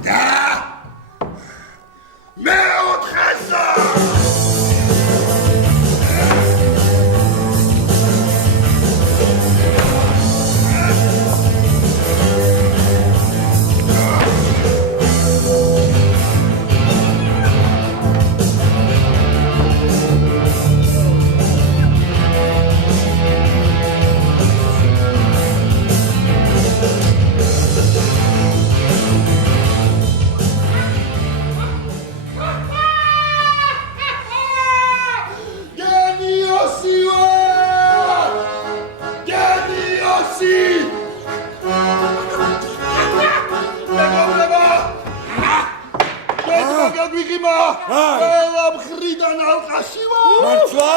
და მეოთხესა! ყველა მხრიდან ალყაში ვარ. მართლა?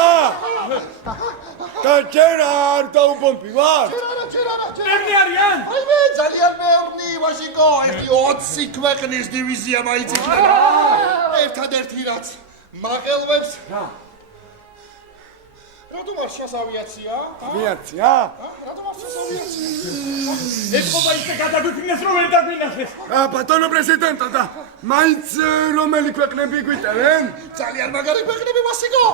და ჯერ არ დაუბომბი ვარ? ჯერ არა. მერნი არიან? აიმე, ძალიან მეურნი, ვაშიკო. ერთი 20 ქვეყნის დივიზია მაინც იქნება. ერთადერთი რაც მაღელვებს. რატომ არ შას ავიაცია? ავიაცია? რატომ არ შას ავიაცია? ეს ხობა ისე გადაგვიფინეს რომ ვერ დაგვინახეს. ბატონო პრეზიდენტო და მაინც რომელი ქვეყნები გვიტევენ? ძალიან მაგარი ქვეყნები ვასიკო.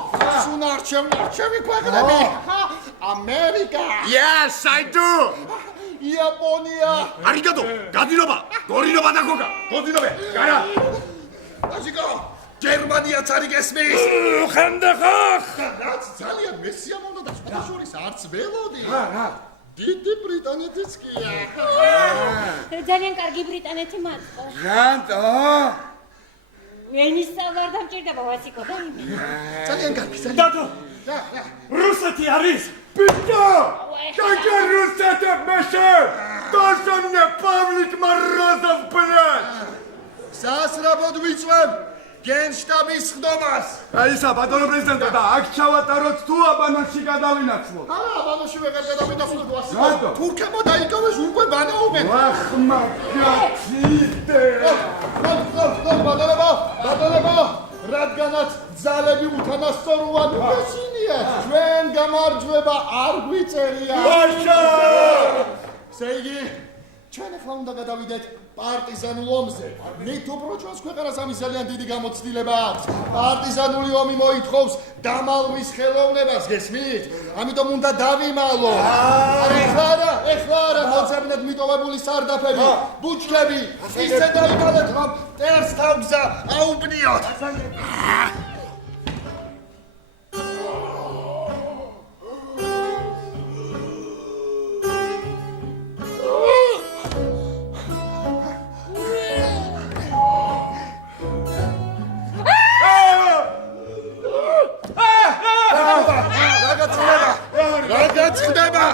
სუნარჩევი ქვეყნები. ამერიკა. Yes, I do. იაპონია. არიგატო, გადინობა, გორინობა და გოგა. გოდინობე, გარა. ვასიკო. გერმანიაც არის გესმის. ხანდახახ. რაც ძალიან მესიამოვნო და სხვადასხვა არც ველოდი. რა? დიდი ბრიტანეთიც კია. ძალიან კარგი ბრიტანეთი მაწყო. რატო? ენის საუბარ დამჭირდება ვასიკო და იმე. ძალიან კარგი, ძალიან. დადო, რუსეთი არის. Пизда! Какая Русета, Миша? То, что мне Павлик Морозов, блядь! სასრაბოდ ვიწვევ გენშტაბის ხდომას. აი ისა, ბატონო პრეზიდენტო და აქ ჩავატაროთ თუ აბანოში გადავინაცვლოთ? არა, აბანოში ვეღარ გადავიდასვლოთ ვასიკო. რატო? თურქებმა დაიკავეს უკვე ბანაობენ. ახმა კაციდე! ბატონებო, რადგანაც ძალები უთანასწორუან უხეშინიათ, ჩვენ გამარჯვება არ გვიწერია. ბაშა! ესე იგი, ჩვენ ახლა უნდა გადავიდეთ პარტიზანულ ომზე. მით უფრო ჩვენს ქვეყანას ამის ძალიან დიდი გამოცდილება აქვს. პარტიზანული ომი მოითხოვს დამალვის ხელოვნებას, გესმით? ამიტომ უნდა დავიმალო. ეხლა არა, მოძებნეთ მიტოვებული სარდაფები, ბუჩქები, ისე დაიმალეთ, რომ მტერს თავგზა აუბნიოთ. რაგაც ხდება?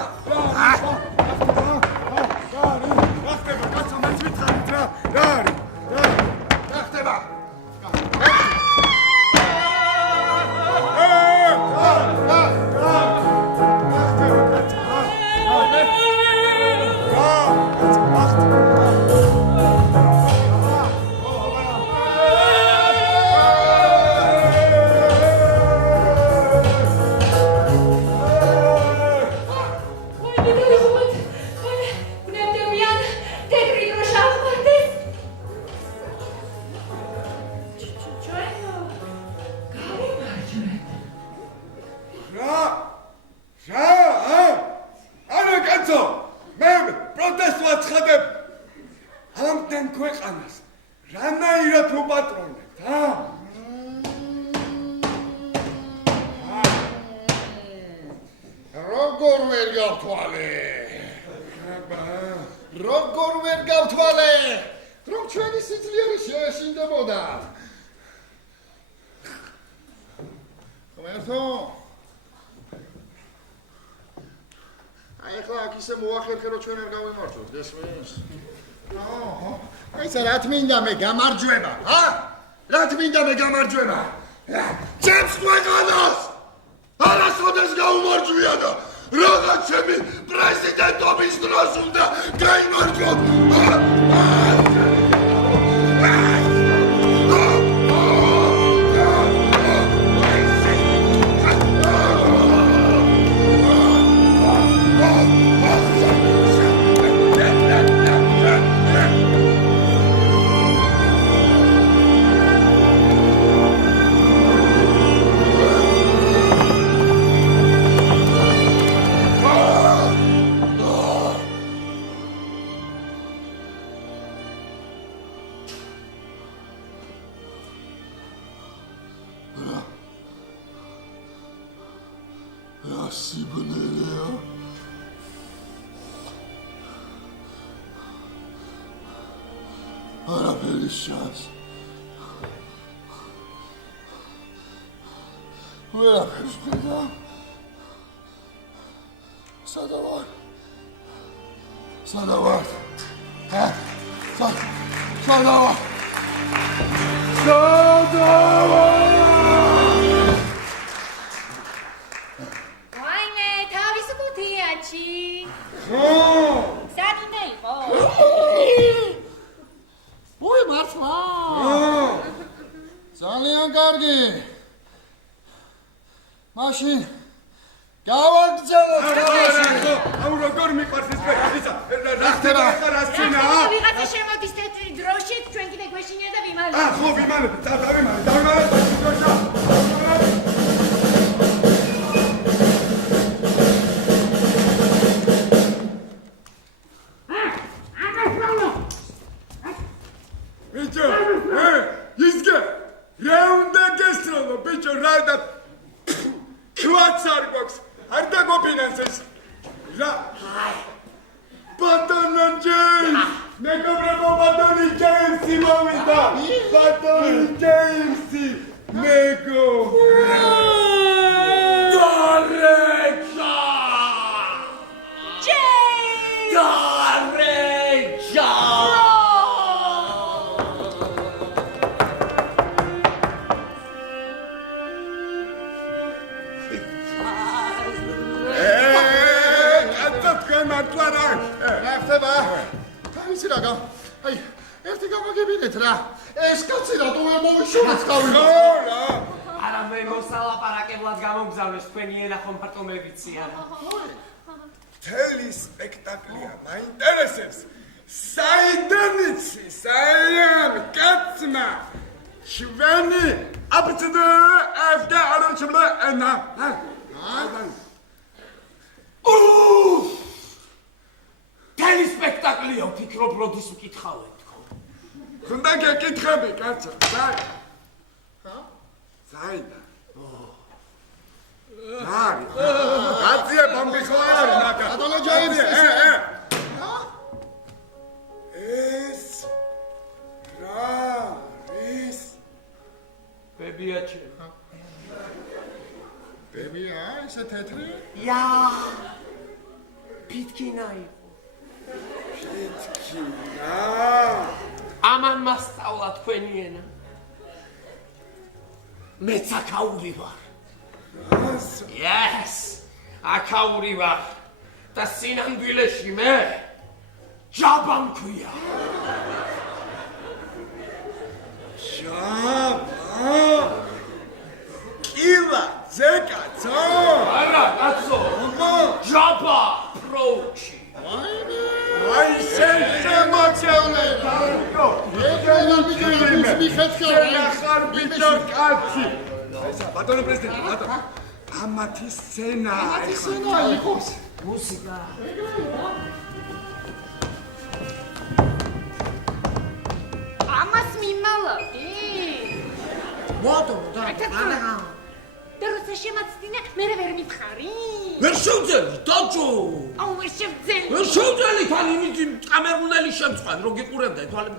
როგორ ვერ გავთვალე, რომ ჩვენი სიძლიერე შეეშინდებოდა. ღმერთო, აი ახლა აქ ისე მოახერხე, რომ ჩვენ არ გავიმარჯვოთ, გესმის? აი ისა რა თმინდა მე გამარჯვება, ა? რა თმინდა მე გამარჯვება? ჩემს ქვეყანას არასოდეს გაუმარჯვია და რაღაც ჩემი პრეზიდენტობის დროს უნდა გაიმარჯვოთ. სიბნელეა არაფერი შანს ვერაფერს ხედა სადა ვარ სადა ვარ ძალიან კარგი. მაშინ გავაგრძელოთ. აუ როგორ მიყვარს ეს ფეხისა? რა ხდება? ვიღაცა შემოდის თეთრი დროში, ჩვენ კიდე გვეშინია და ვიმალეთ. ხო, ვიმალეთ. დავიმალეთ. Batanan იცი მოვიდა ბატონი ჯეიმსი მეგო დარეჯა ჯეიმს დარეჯა რა ხდება? ვიცი რა აი ერთი გამოგებინეთ რა. ეს კაცი რატომ არ მოვიშურეთ თავი? რა არა მე მოსალაპარაკებლად გამოგზავნეს თქვენი ენა ხომ მარტო მე ვიცი არა მთელი სპექტაკლია მაინტერესებს საიდან იცი საიდან კაცმა ჩვენი აბცდ აფდა არჩმა ენა მთელი სპექტაკლია ვფიქრობ როდის ვკითხავენ თქო ხუნდა გეკითხები კაცო საიდან კაცია ბამბიხარ ნაკა ბატონო ჯეიმს ეს რა ის ბებიაჩე ბებია ესე თეთრი? ია პიტკინა იყო პიტკინა ამან მასწავლა თქვენი ენა მეც აქაური ვარ yes აქაური ვარ და სინამდვილეში მე ჯაბა მქვია ჯაბა კილა ზეკაცო არა კაცო ჯაბა პროუჩი აი შემოწევნე ბანკო ეგრენა ბიჭებს მიხეთხარ ახარ ბიჭო კაცი ესა ბატონო პრეზიდენტი ბატონო ამათი სცენა სცენა იყოს მუსიკა ამას მიმალავდი ბატონო და და როცა შემაცდინე მე ვერ მითხარი ვერ შევძელი დაჯო აუ ვერ შევძელი ვერ შევძელი თან იმით კამერუნელი შემწვან რო გიყურებდა თვალები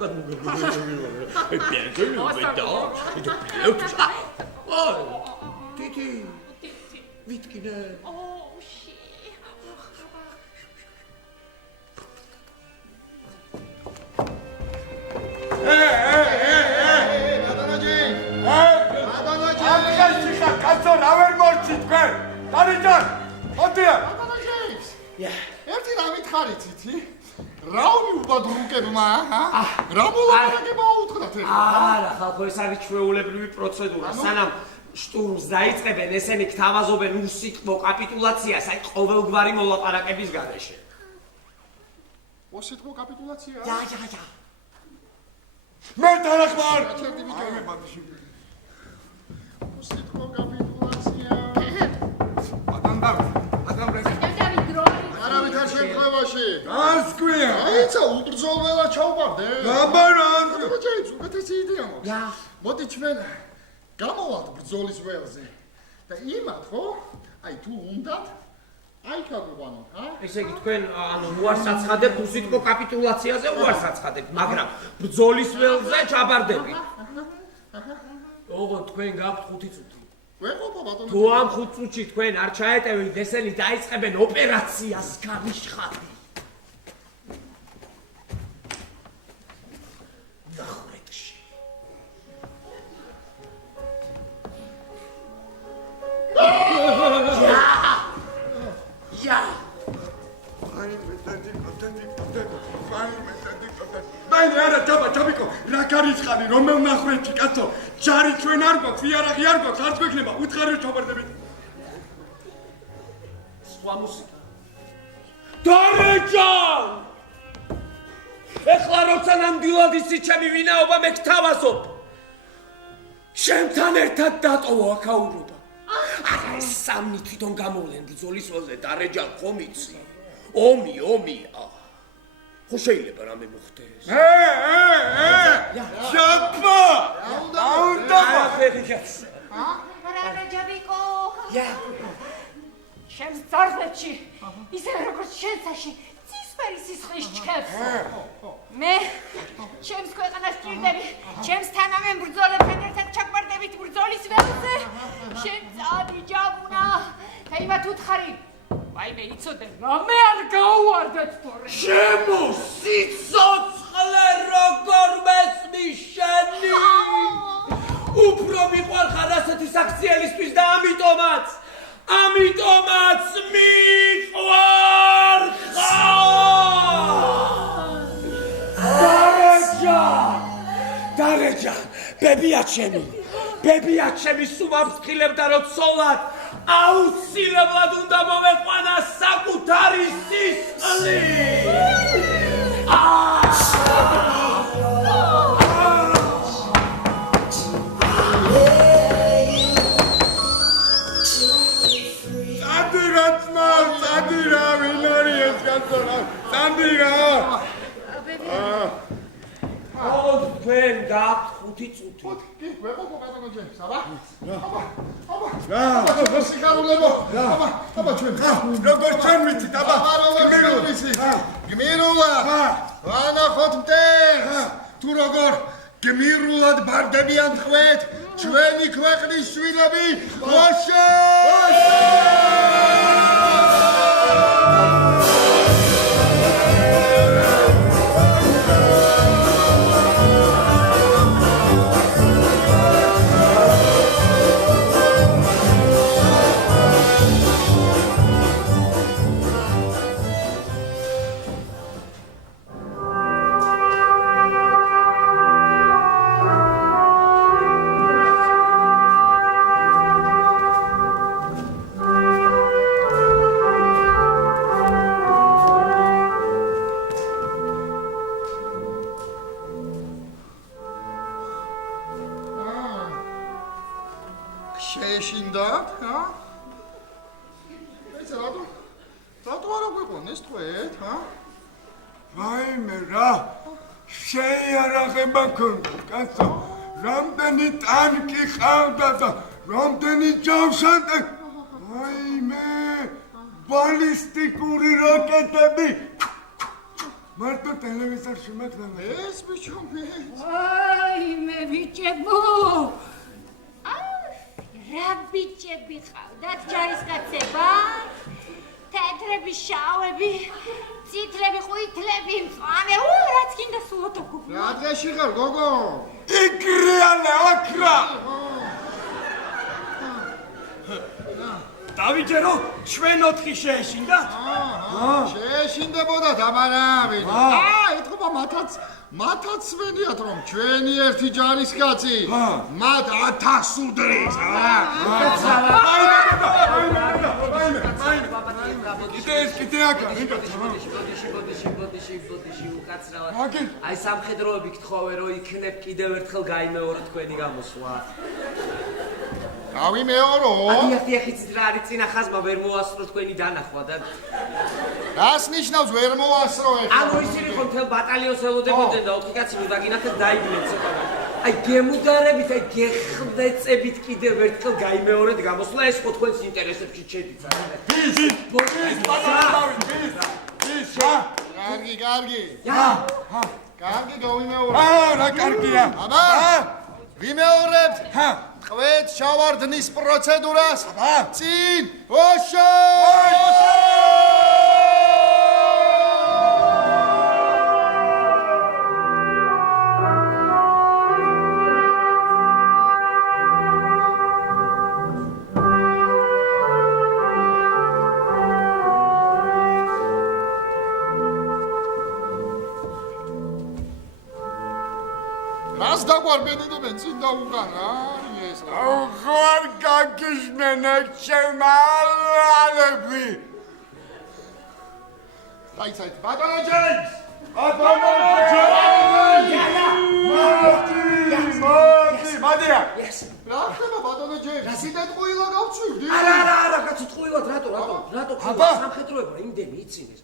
ტიტი ვიტკინე კაცო რა ვერ მორჩი თქვენ დარეჯან მოდია ბატონო ჯეიმს ერთი რა მითხარით იცი? რა უბრალოდ რა მოლაპარაკება უთხრათ ეხლა? არა ხალხო ეს არის ჩვეულებრივი პროცედურა სანამ შტურმს დაიწყებენ ესენი გთავაზობენ უსიტყვო კაპიტულაციას აი ყოველგვარი მოლაპარაკების გარეშე უსიტყვო კაპიტულაცია? ja მე თანახმარ ჩერდი მიგავე ბატიში უსიტყვო კაპიტულაცია ბატონ პრეზიდენტი არავითარ შემთხვევაში გასკვია აიცა უბრძოლველად ჩავყავდე გაბარან ბატონო ჯეიმს უკეთესი იდეა მაქვს ja მოდი ჩვენ გამოვალთ ბრძოლის ველზე და იმათ ხო აი თუ უნდათ აი გავიყვანოთ ესე იგი თქვენ ანუ უარს აცხადებთ უსიტყვო კაპიტულაციაზე უარს აცხადებთ მაგრამ ბრძოლის ველზე ჩაბარდებით ოღონდ თქვენ გაქვთ 5 წუთი ვეყობა ბატონო თუ ამ 5 წუთში თქვენ არ ჩაეტევით ესენი დაიწყებენ ოპერაციას გამიშხატი ნახვეთში ja აი მეტადი მაინე არა ჯაბიკო რა გარიცხარი რომელ ნახვეთში კაცო ჯარი ჩვენ არ გვაქვს იარაღი არ გვაქვს არც გვექნება უთხარი ჩავარდებით სხვა მუსიკა დარეჯან ეხლა როცა ნამდვილად იცი ჩემი ვინაობა მე გთავაზობ ჩემთან ერთად დატოვო აქაურობა არა ეს სამნი თვითონ გამოვლენ ბრძოლის ველზე დარეჯან ხომ იცი ომია ხო შეიძლება რამე მოხდეს ჯაბა აუნდა რა ჯაბიკო ja ჩემს ძარღვებში ისე როგორც შენსაში ცისფერი სისხლის ჩქებს მე ჩემს ქვეყანას ჭირდები, ჩემს თანამებრძოლებთან ერთად ჩაკვარდებით ბრძოლის ველზე. შენ წადი ჯაბუნა. თეიმათ უთხარი. ვაიმე იცოდე, რამე არ გაუვარდეთ თორე. შემოსიცოცხლე როგორ მესმის შენი. უფრო მიყვარხარ ასეთი საქციელისთვის და ამიტომაც მიყვარხარ. დარეჯა, ბებია ჩემი სულ ამფრთხილებდა რომ ცოლად აუცილებლად უნდა მომეყვანა საკუთარი სისხლი. Sadira, ვინარი ეს კაცო? Sadira. თქვენ გაქვთ 5 წუთი. კი, ვეყო ბატონო ჯემს, აბა. აბა, სიგარულებო. აბა, ჩვენ. როგორ ჩვენ ვიცით, აბა? გმირულა. ვანახოთ მტერს. თუ როგორ გმირულად ბარდებიან თქვენ, ჩვენი ქვეყნის შვილები, ოშო! შეეშინდათ, ჰა? ეს რატო არ აგვიყვანეს თქვენ, ჰა? ვაიმე რა, შეიარაღება ქონდა, კაცო. რამდენი ტანკი ყავდა და რამდენი ჯავშანტე. ვაიმე, ბალისტიკური რაკეტები. მარტო ტელევიზორში მაგდამა. ეს ბიჭო. ვაიმე ბიჭებო. რა ბიჭები ხავდათ ჯარისკაცება? თეთრები, შავები, წითლები, ყვითლები, მწვანე, რაც გინდა სულოთო. რა დღეში ხარ, გოგო? იგრიალე აკრა. დავიჯერო, ჩვენ 4 შეეშინდათ? შეეშინდებოდათ, ამარავინ. ეთქობა მათაც ვენიათ რომ ჩვენი ერთი ჯარისკაცი მათ 1000 უდრის. კიდე აკრა. ბოდიში უკაცრავად. აი სამხედროები გთხოვე რომ იქნებ კიდევ ერთხელ გაიმეორო თქვენი გამოსვლა. გავიმეორო? ეხიც რა არის წინა ხაზმა ვერ მოასწრო თქვენი დანახვა და რას ნიშნავს ვერ მოასწრო ეხლა? ანუ ისინი ხო მთელ ბატალიონს ელოდებოდნენ და 4 კაცი უნდა გინახეთ დაიგნენ ცოტა. აი გემუდარებით, აი გეხლეწებით კიდევ ერთხელ გაიმეორეთ გამოსვლა, ეს ხო თქვენს ინტერესებში შედის. კარგი. კარგი გავიმეორო. რა კარგია. აბა, ვიმეორებთ. ყვეთ შავარდნის პროცედურას. წინ, ოშო! რას დაგვარბენიდებენ წინ და უკან რა არის ეს რა? ხარ გაგიშმენა ჩემალები. დაიცაით ბატონო ჯეიმს! მადია. რა ხდება ბატონო ჯეიმს? სიდეთ ყუილა გავწვივდი? არა, კაცო ტყუილად რატო ხდება სამხედროება იმდენი იცინეს.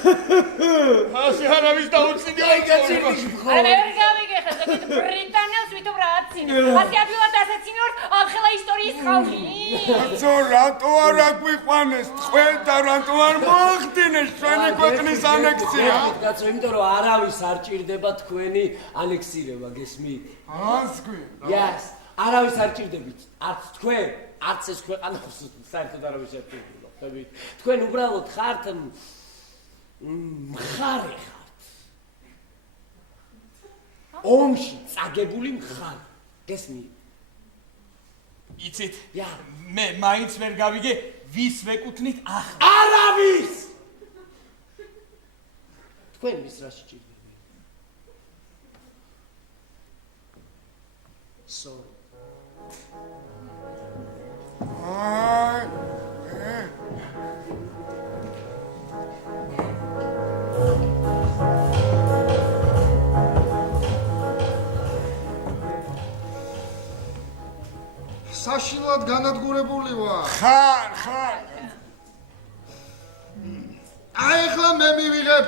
ასე არავის დაუწინე აი მე ვერ გავიგე ხა ზოგადად ბრიტანელს ვითომ რა აცინე ასე ადვილად ასაცინე ვარ ახლა ისტორიის ხალხი კაცო რატო არ აგვიყვანეს თქვენ და რატო არ მოახდინეს ჩვენი ქვეყნის ანექსია კაცო იმიტომ რომ არავის არ ჭირდება თქვენი ანექსირება გესმით ას გვი yes არავის არ ჭირდებით არც თქვენ არც ეს ქვეყანა საერთოდ არავის არ ჭირდება ხვდებით თქვენ უბრალოდ ხართ მხარე ხართ ომში წაგებული მხარე გესმით იცით Ja. მე მაინც ვერ გავიგე ვის ვეკუთვნით ახლა არავის თქვენ ვის რა სჭირდება sorry საშინლად განადგურებული ვარ. ხარ აი ახლა მე მივიღებ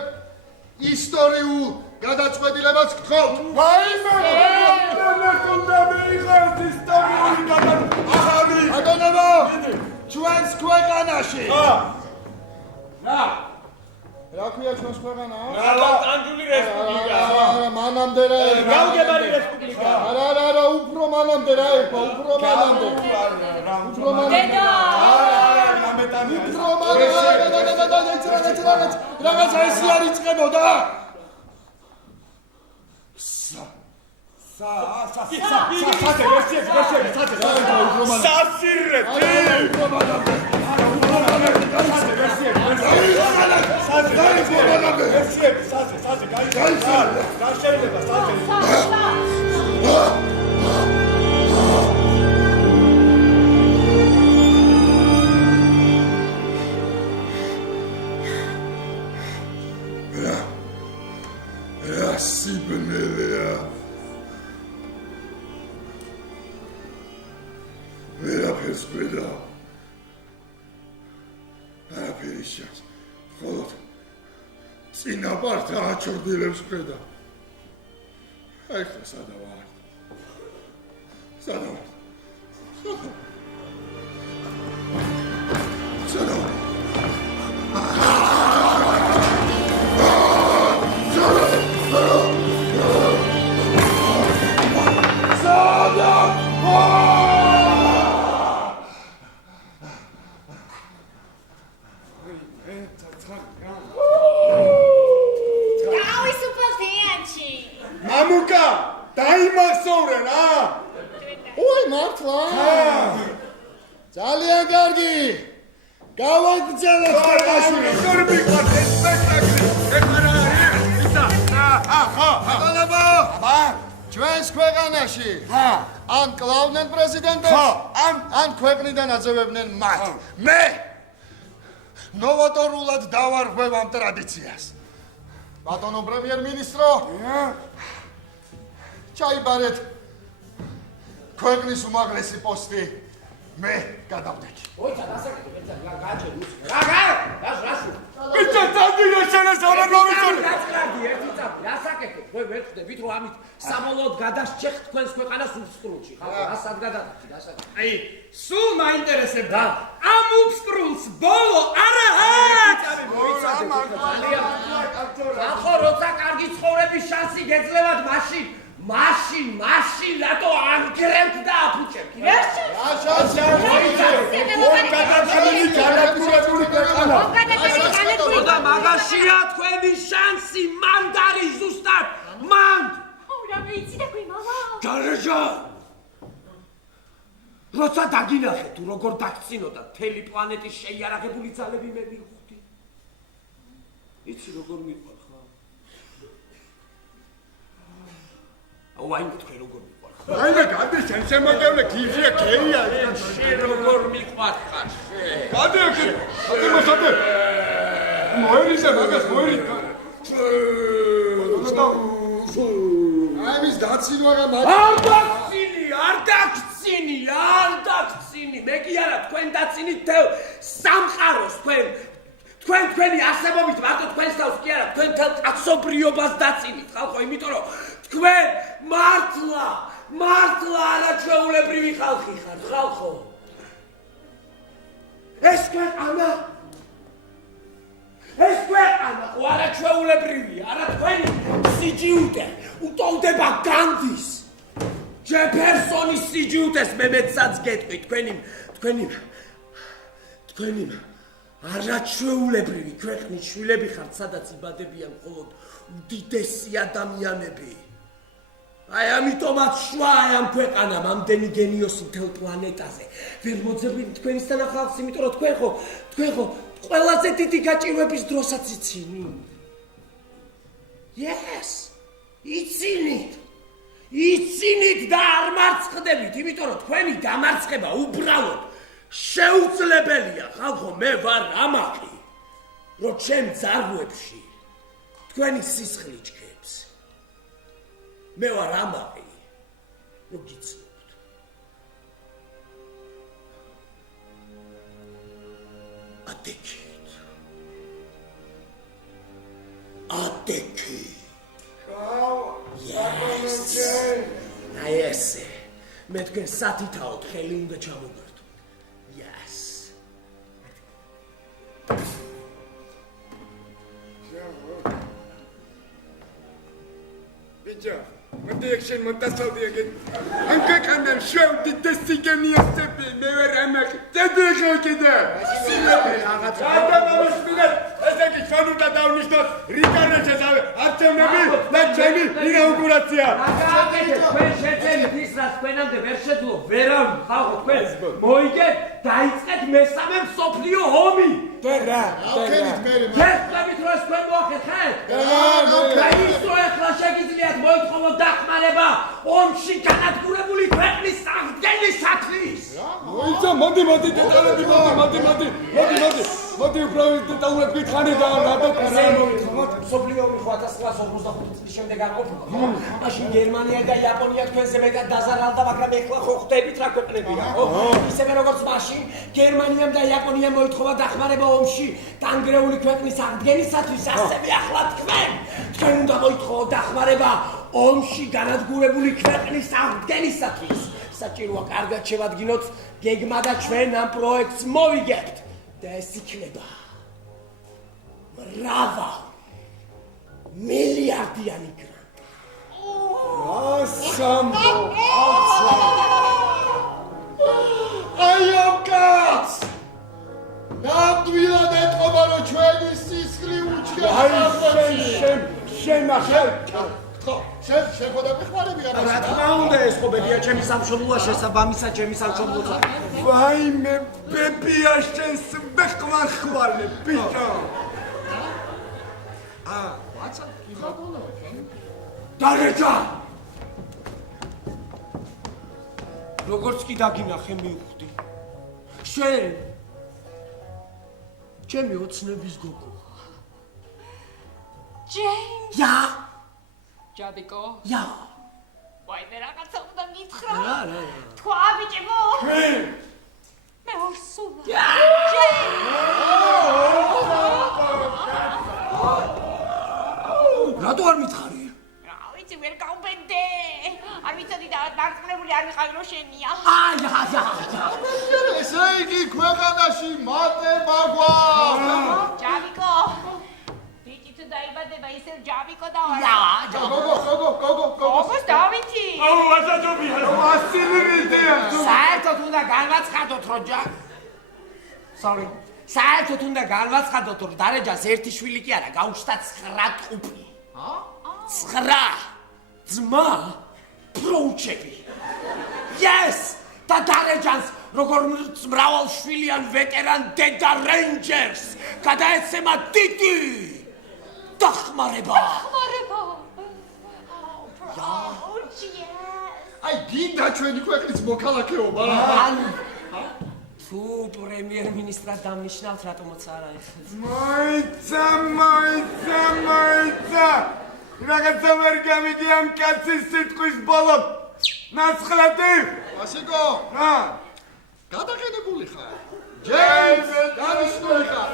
ისტორიულ გადაწყვეტილებას გთხოვთ. ვაიმე უნდა მიიღოს ისტორიული გადაწყვეტილება ბატონებო, ჩვენს ქვეყანაში. რა ქვია ჩვენს ქვეყანა? ნალატანჯული რესპუბლიკა არა, მანამდე რა ერქვა. გავგებარი რესპუბლიკა არა, უფრო მანამდე რა ერქვა, უფრო მანამდე. უფრო მანამდე. უფრო მანამდე. რაღაცა ესი არ იწყებოდა. რა სიბნელეა ვერაფერს ყვედა არაფერი შანს მხოლოდ წინაპართა აჩრდილებს ყვედა აი ხა სადა ვარ მამუკა დაიმახსოვრე რა ой, მართლა? ძალიან კარგი. გავაგრძელეთ ქვეყანაში. ისორი მიყვართ ეს სპექტაკლი ეხლა რა არის ისა ბატონებო, ჩვენს ქვეყანაში ან კლავდნენ პრეზიდენტებს, ან ქვეყნიდან აძევებდნენ მათ. მე ნოვატორულად დავარღვევ ამ ტრადიციას. ბატონო პრემიერ-მინისტრო, ჩაიბარეთ ქვეყნის უმაღლესი პოსტი. მე გადავდექი. ოიცა დასაკეთე გააჩერე ბიჭო დადილე შენეს არ მომიწონე გასკრადი ერთი წამი დასაკეთე თქვენ ვერ ხდებით რომ ამით საბოლოოდ გადასჭეხ თქვენს ქვეყანას უსწრულში ხალხო ასად გადადეთ დასაკეთე აი სულ მაინტერესებდა ამ უსწრულს ბოლო არა აქვს ხალხო როცა კარგი ცხოვრების შანსი გეძლევათ მაშინ რატო ანგრევთ და აფუჭებთ? და მაგაშია თქვენი შანსი მანდარი ზუსტად მანდ რა ვიცი და ქვი მამა ჯარაჟა როცა დაგინახე თუ როგორ დაგწინოდა მთელი პლანეტის შეიარაღებული ძალები მე მივხვდი იცი როგორ მიყვარ ხა აუაინო თქვენ როგორ მიყვარ ხა აიმე გადი შენ შემოგევლე გიჟია ქეია შენ როგორ მიყვარ ხარ გადი აქ მოსადე მოერისე მაგას მოერით აი მის დაცინვა რა არ დაგცინი მე კი არა თქვენ დაცინით სამყაროს თქვენ თქვენი არსებობით მარტო თქვენს თავს კი არა, თქვენთან კაცობრიობას დაწინით, ხალხო, იმიტომ რომ თქვენ მართლა არაჩვეულებრივი ხალხი ხართ, ხალხო. ეს ქვეყანა ხო არაჩვეულებრივია, არა თქვენი სიჯიუტე უტოლდება განდის. ჯეფერსონის სიჯიუტეს მე მეცაც გეტყვი, თქვენი არაჩვეულებრივი ქვეყნის შვილები ხართ, სადაც იბადებიან მხოლოდ უდიდესი ადამიანები. აი ამიტომაც შვაა ამ ქვეყანამ ამდენი გენიოსი მთელ პლანეტაზე. ვერ მოძებნით თქვენისთან ახალს, იმიტომ რომ თქვენ ხო ყველაზე დიდი გაჭირვების დროსაც იცინით. Yes! იცინით და არ მარცხდებით, იმიტომ რომ თქვენი დამარცხება უბრალოდ შეუძლებელია, ხალხო, მე ვარ ამაყი, რომ ჩემ ძარღვებში თქვენი სისხლი ჩქებს. მე ვარ ამაყი, რომ გიცნობთ. ატეკით. აი ესე, მე თქვენ სათითაოდ ხელი უნდა ჩამოგართო. Yes. Bicho, მოდი ეგ შენ მომტასავდი ეგ. ამ ქვეყანამ შეუდიდესი გენიოსები, მე ვარ ამაყი. დედაშო კიდე. ესე კი ჩვენ უნდა დავნიშნოთ რიკარდოჩეს არჩევნები და ჩემი ინაუგურაცია. თქვენ შეძენით ის, რაც თქვენამდე ვერ შეძლო ვერავინ, ხალხო, თქვენ მოიგეთ, დაიწყეთ მესამე მსოფლიო ომი. გესწრებით რომ ეს თქვენ მოახერხეთ? და ისო ეხლა შეგიძლიათ მოითხოვოთ დახმარება ომში განადგურებული ქვეყნის აღდგენისათვის. მოდი დეტალები, მოდი უბრალოდ დეტალურად გითხარი და ესე მოითხოვოთ მსოფლიო ომი 1945 წლის შემდეგ არ ყოფილა. მაშინ გერმანია და იაპონია თქვენზე მეტად დაზარალდა, მაგრამ ეხლა ხო ხვდებით რა ქვეყნებია, ხო? ისევე როგორც მაშინ გერმანიამ და იაპონიამ მოითხოვა დახმარება ომში დანგრეული ქვეყნის აღდგენისათვის, ასევე ახლა თქვენ უნდა მოითხოვოთ დახმარება ომში განადგურებული ქვეყნის აღდგენისათვის. საჭიროა კარგად შევადგინოთ გეგმა და ჩვენ ამ პროექტს მოვიგებთ და ეს იქნება მილიარდიანი გრანტი. აი ამ კაცს! ნამდვილად ეთყობა, რომ ჩვენი სისხლი უჩქებს. შენ ახალ ხო, შენ ხო დაგეხმარები ამას? რა თქმა უნდა, ეს ხო ბებია ჩემი სამშობლოა, შესაბამისად ჩემი სამშობლოა. ვაიმე, ბებია შენს ვეხვახვალე, ბიჭო. ვაცა, იმაგონო. დარეჯა! როგორც კი დაგინახე მივხვდი. შენ ჩემი ოცნების გოგო. ჯეიმს. Ja. ჯაბიკო. Ja. ვაი, მე რაღაცა უნდა გითხრა. რა. თქვა ბიჭებო. მე ორსულა. რატო არ მითხარი? რა ვიცი, ვერ გავბენდე. არ ვიცოდი და დარწმუნებული არ ვიყავი რომ შენია. Ja. ესე იგი ქვეყანაში მატება გვაქვს. ჯაბიკო. ბიჭი თუ დაიბადება ისევ ჯაბიკო და არა. გოგო. ოგოს დავითი. ასაჯობია. საერთოდ უნდა განვაცხადოთ, რომ საერთოდ უნდა განვაცხადოთ, რომ დარეჯას ერთი შვილი კი არა, გაუჩნდა 9 ტყუპი. 9 ძმა პროუჩები. Yes! და დარეჯანს როგორც მრავალშვილიან ვეტერან დედა რეინჯერს გადაეცემა დიდი დახმარება. აი, გინდა ჩვენი ქვეყნის მოქალაქეობა. თუ პრემიერ-მინისტრად დამნიშნავთ, რატომაც არა ეხლა. მოიცა. რაღაცა ვერ გამიგი ამ კაცის სიტყვის ბოლო. ნაცხრადი. ასიკო. რა? გადაღენებული ხარ. ჯეიმს, დანიშნული ხარ.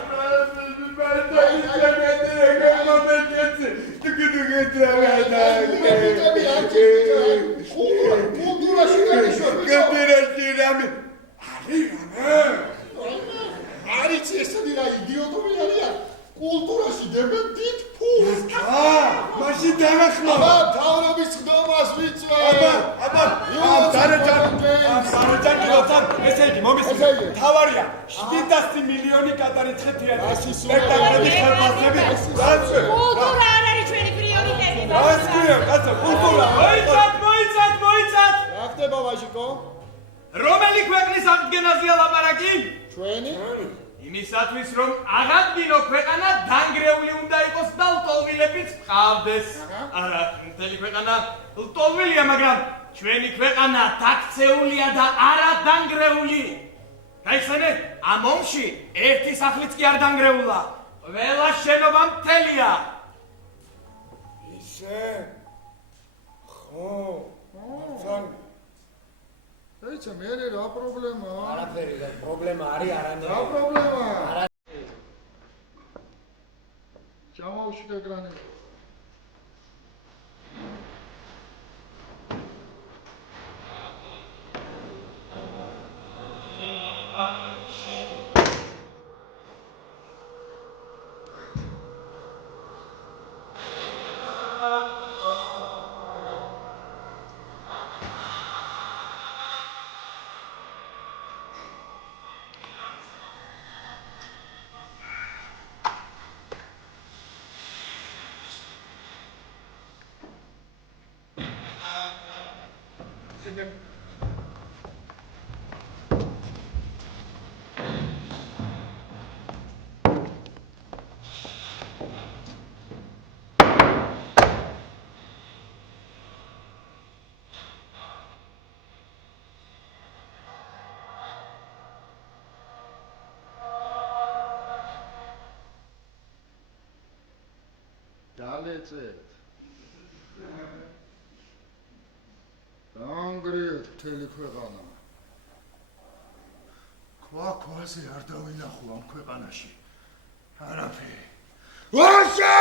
კულტურაში დებენ დიდ ფულს. მაშინ დავახმო. აბა, თავრობის ხდომას ვიწვე. აბა, დარეჯან გილოცან, ესე იგი, მომისმენთ. თავარია 700 მილიონი გადარიცხე თეატრში. სპექტაკლების ხელფასები. დაცვე. კულტურა არ არის ჩვენი პრიორიტეტი. გასწია, კაცო, კულტურა. მოიცად! რა ხდება, ვაჟიკო? რომელი ქვეყნის აღდგენაზეა ლაპარაკი? ჩვენი? იმისათვის, რომ აღადგინო ქვეყანა, დანგრეული უნდა იყოს და ლტოლვილებიც ჰყავდეს. არა, მთელი ქვეყანა ლტოლვილია, მაგრამ ჩვენი ქვეყანა დაქცეულია და არა დანგრეული. გაიხსენეთ, ამ ომში ერთი სახლიც კი არ დანგრეულა. ყველა შენობა მთელია. ისე. ხო. მართალი. ეცა, მე რა პრობლემაა? არაფერი და პრობლემა არის არანაირი. რა პრობლემაა? ჩამოვშიგე გრანი. დალეწეთ. დანგრიეთ მთელი ქვეყანა. ქვაზე არ დავინახო ამ ქვეყანაში. არაფერი. ვაშა!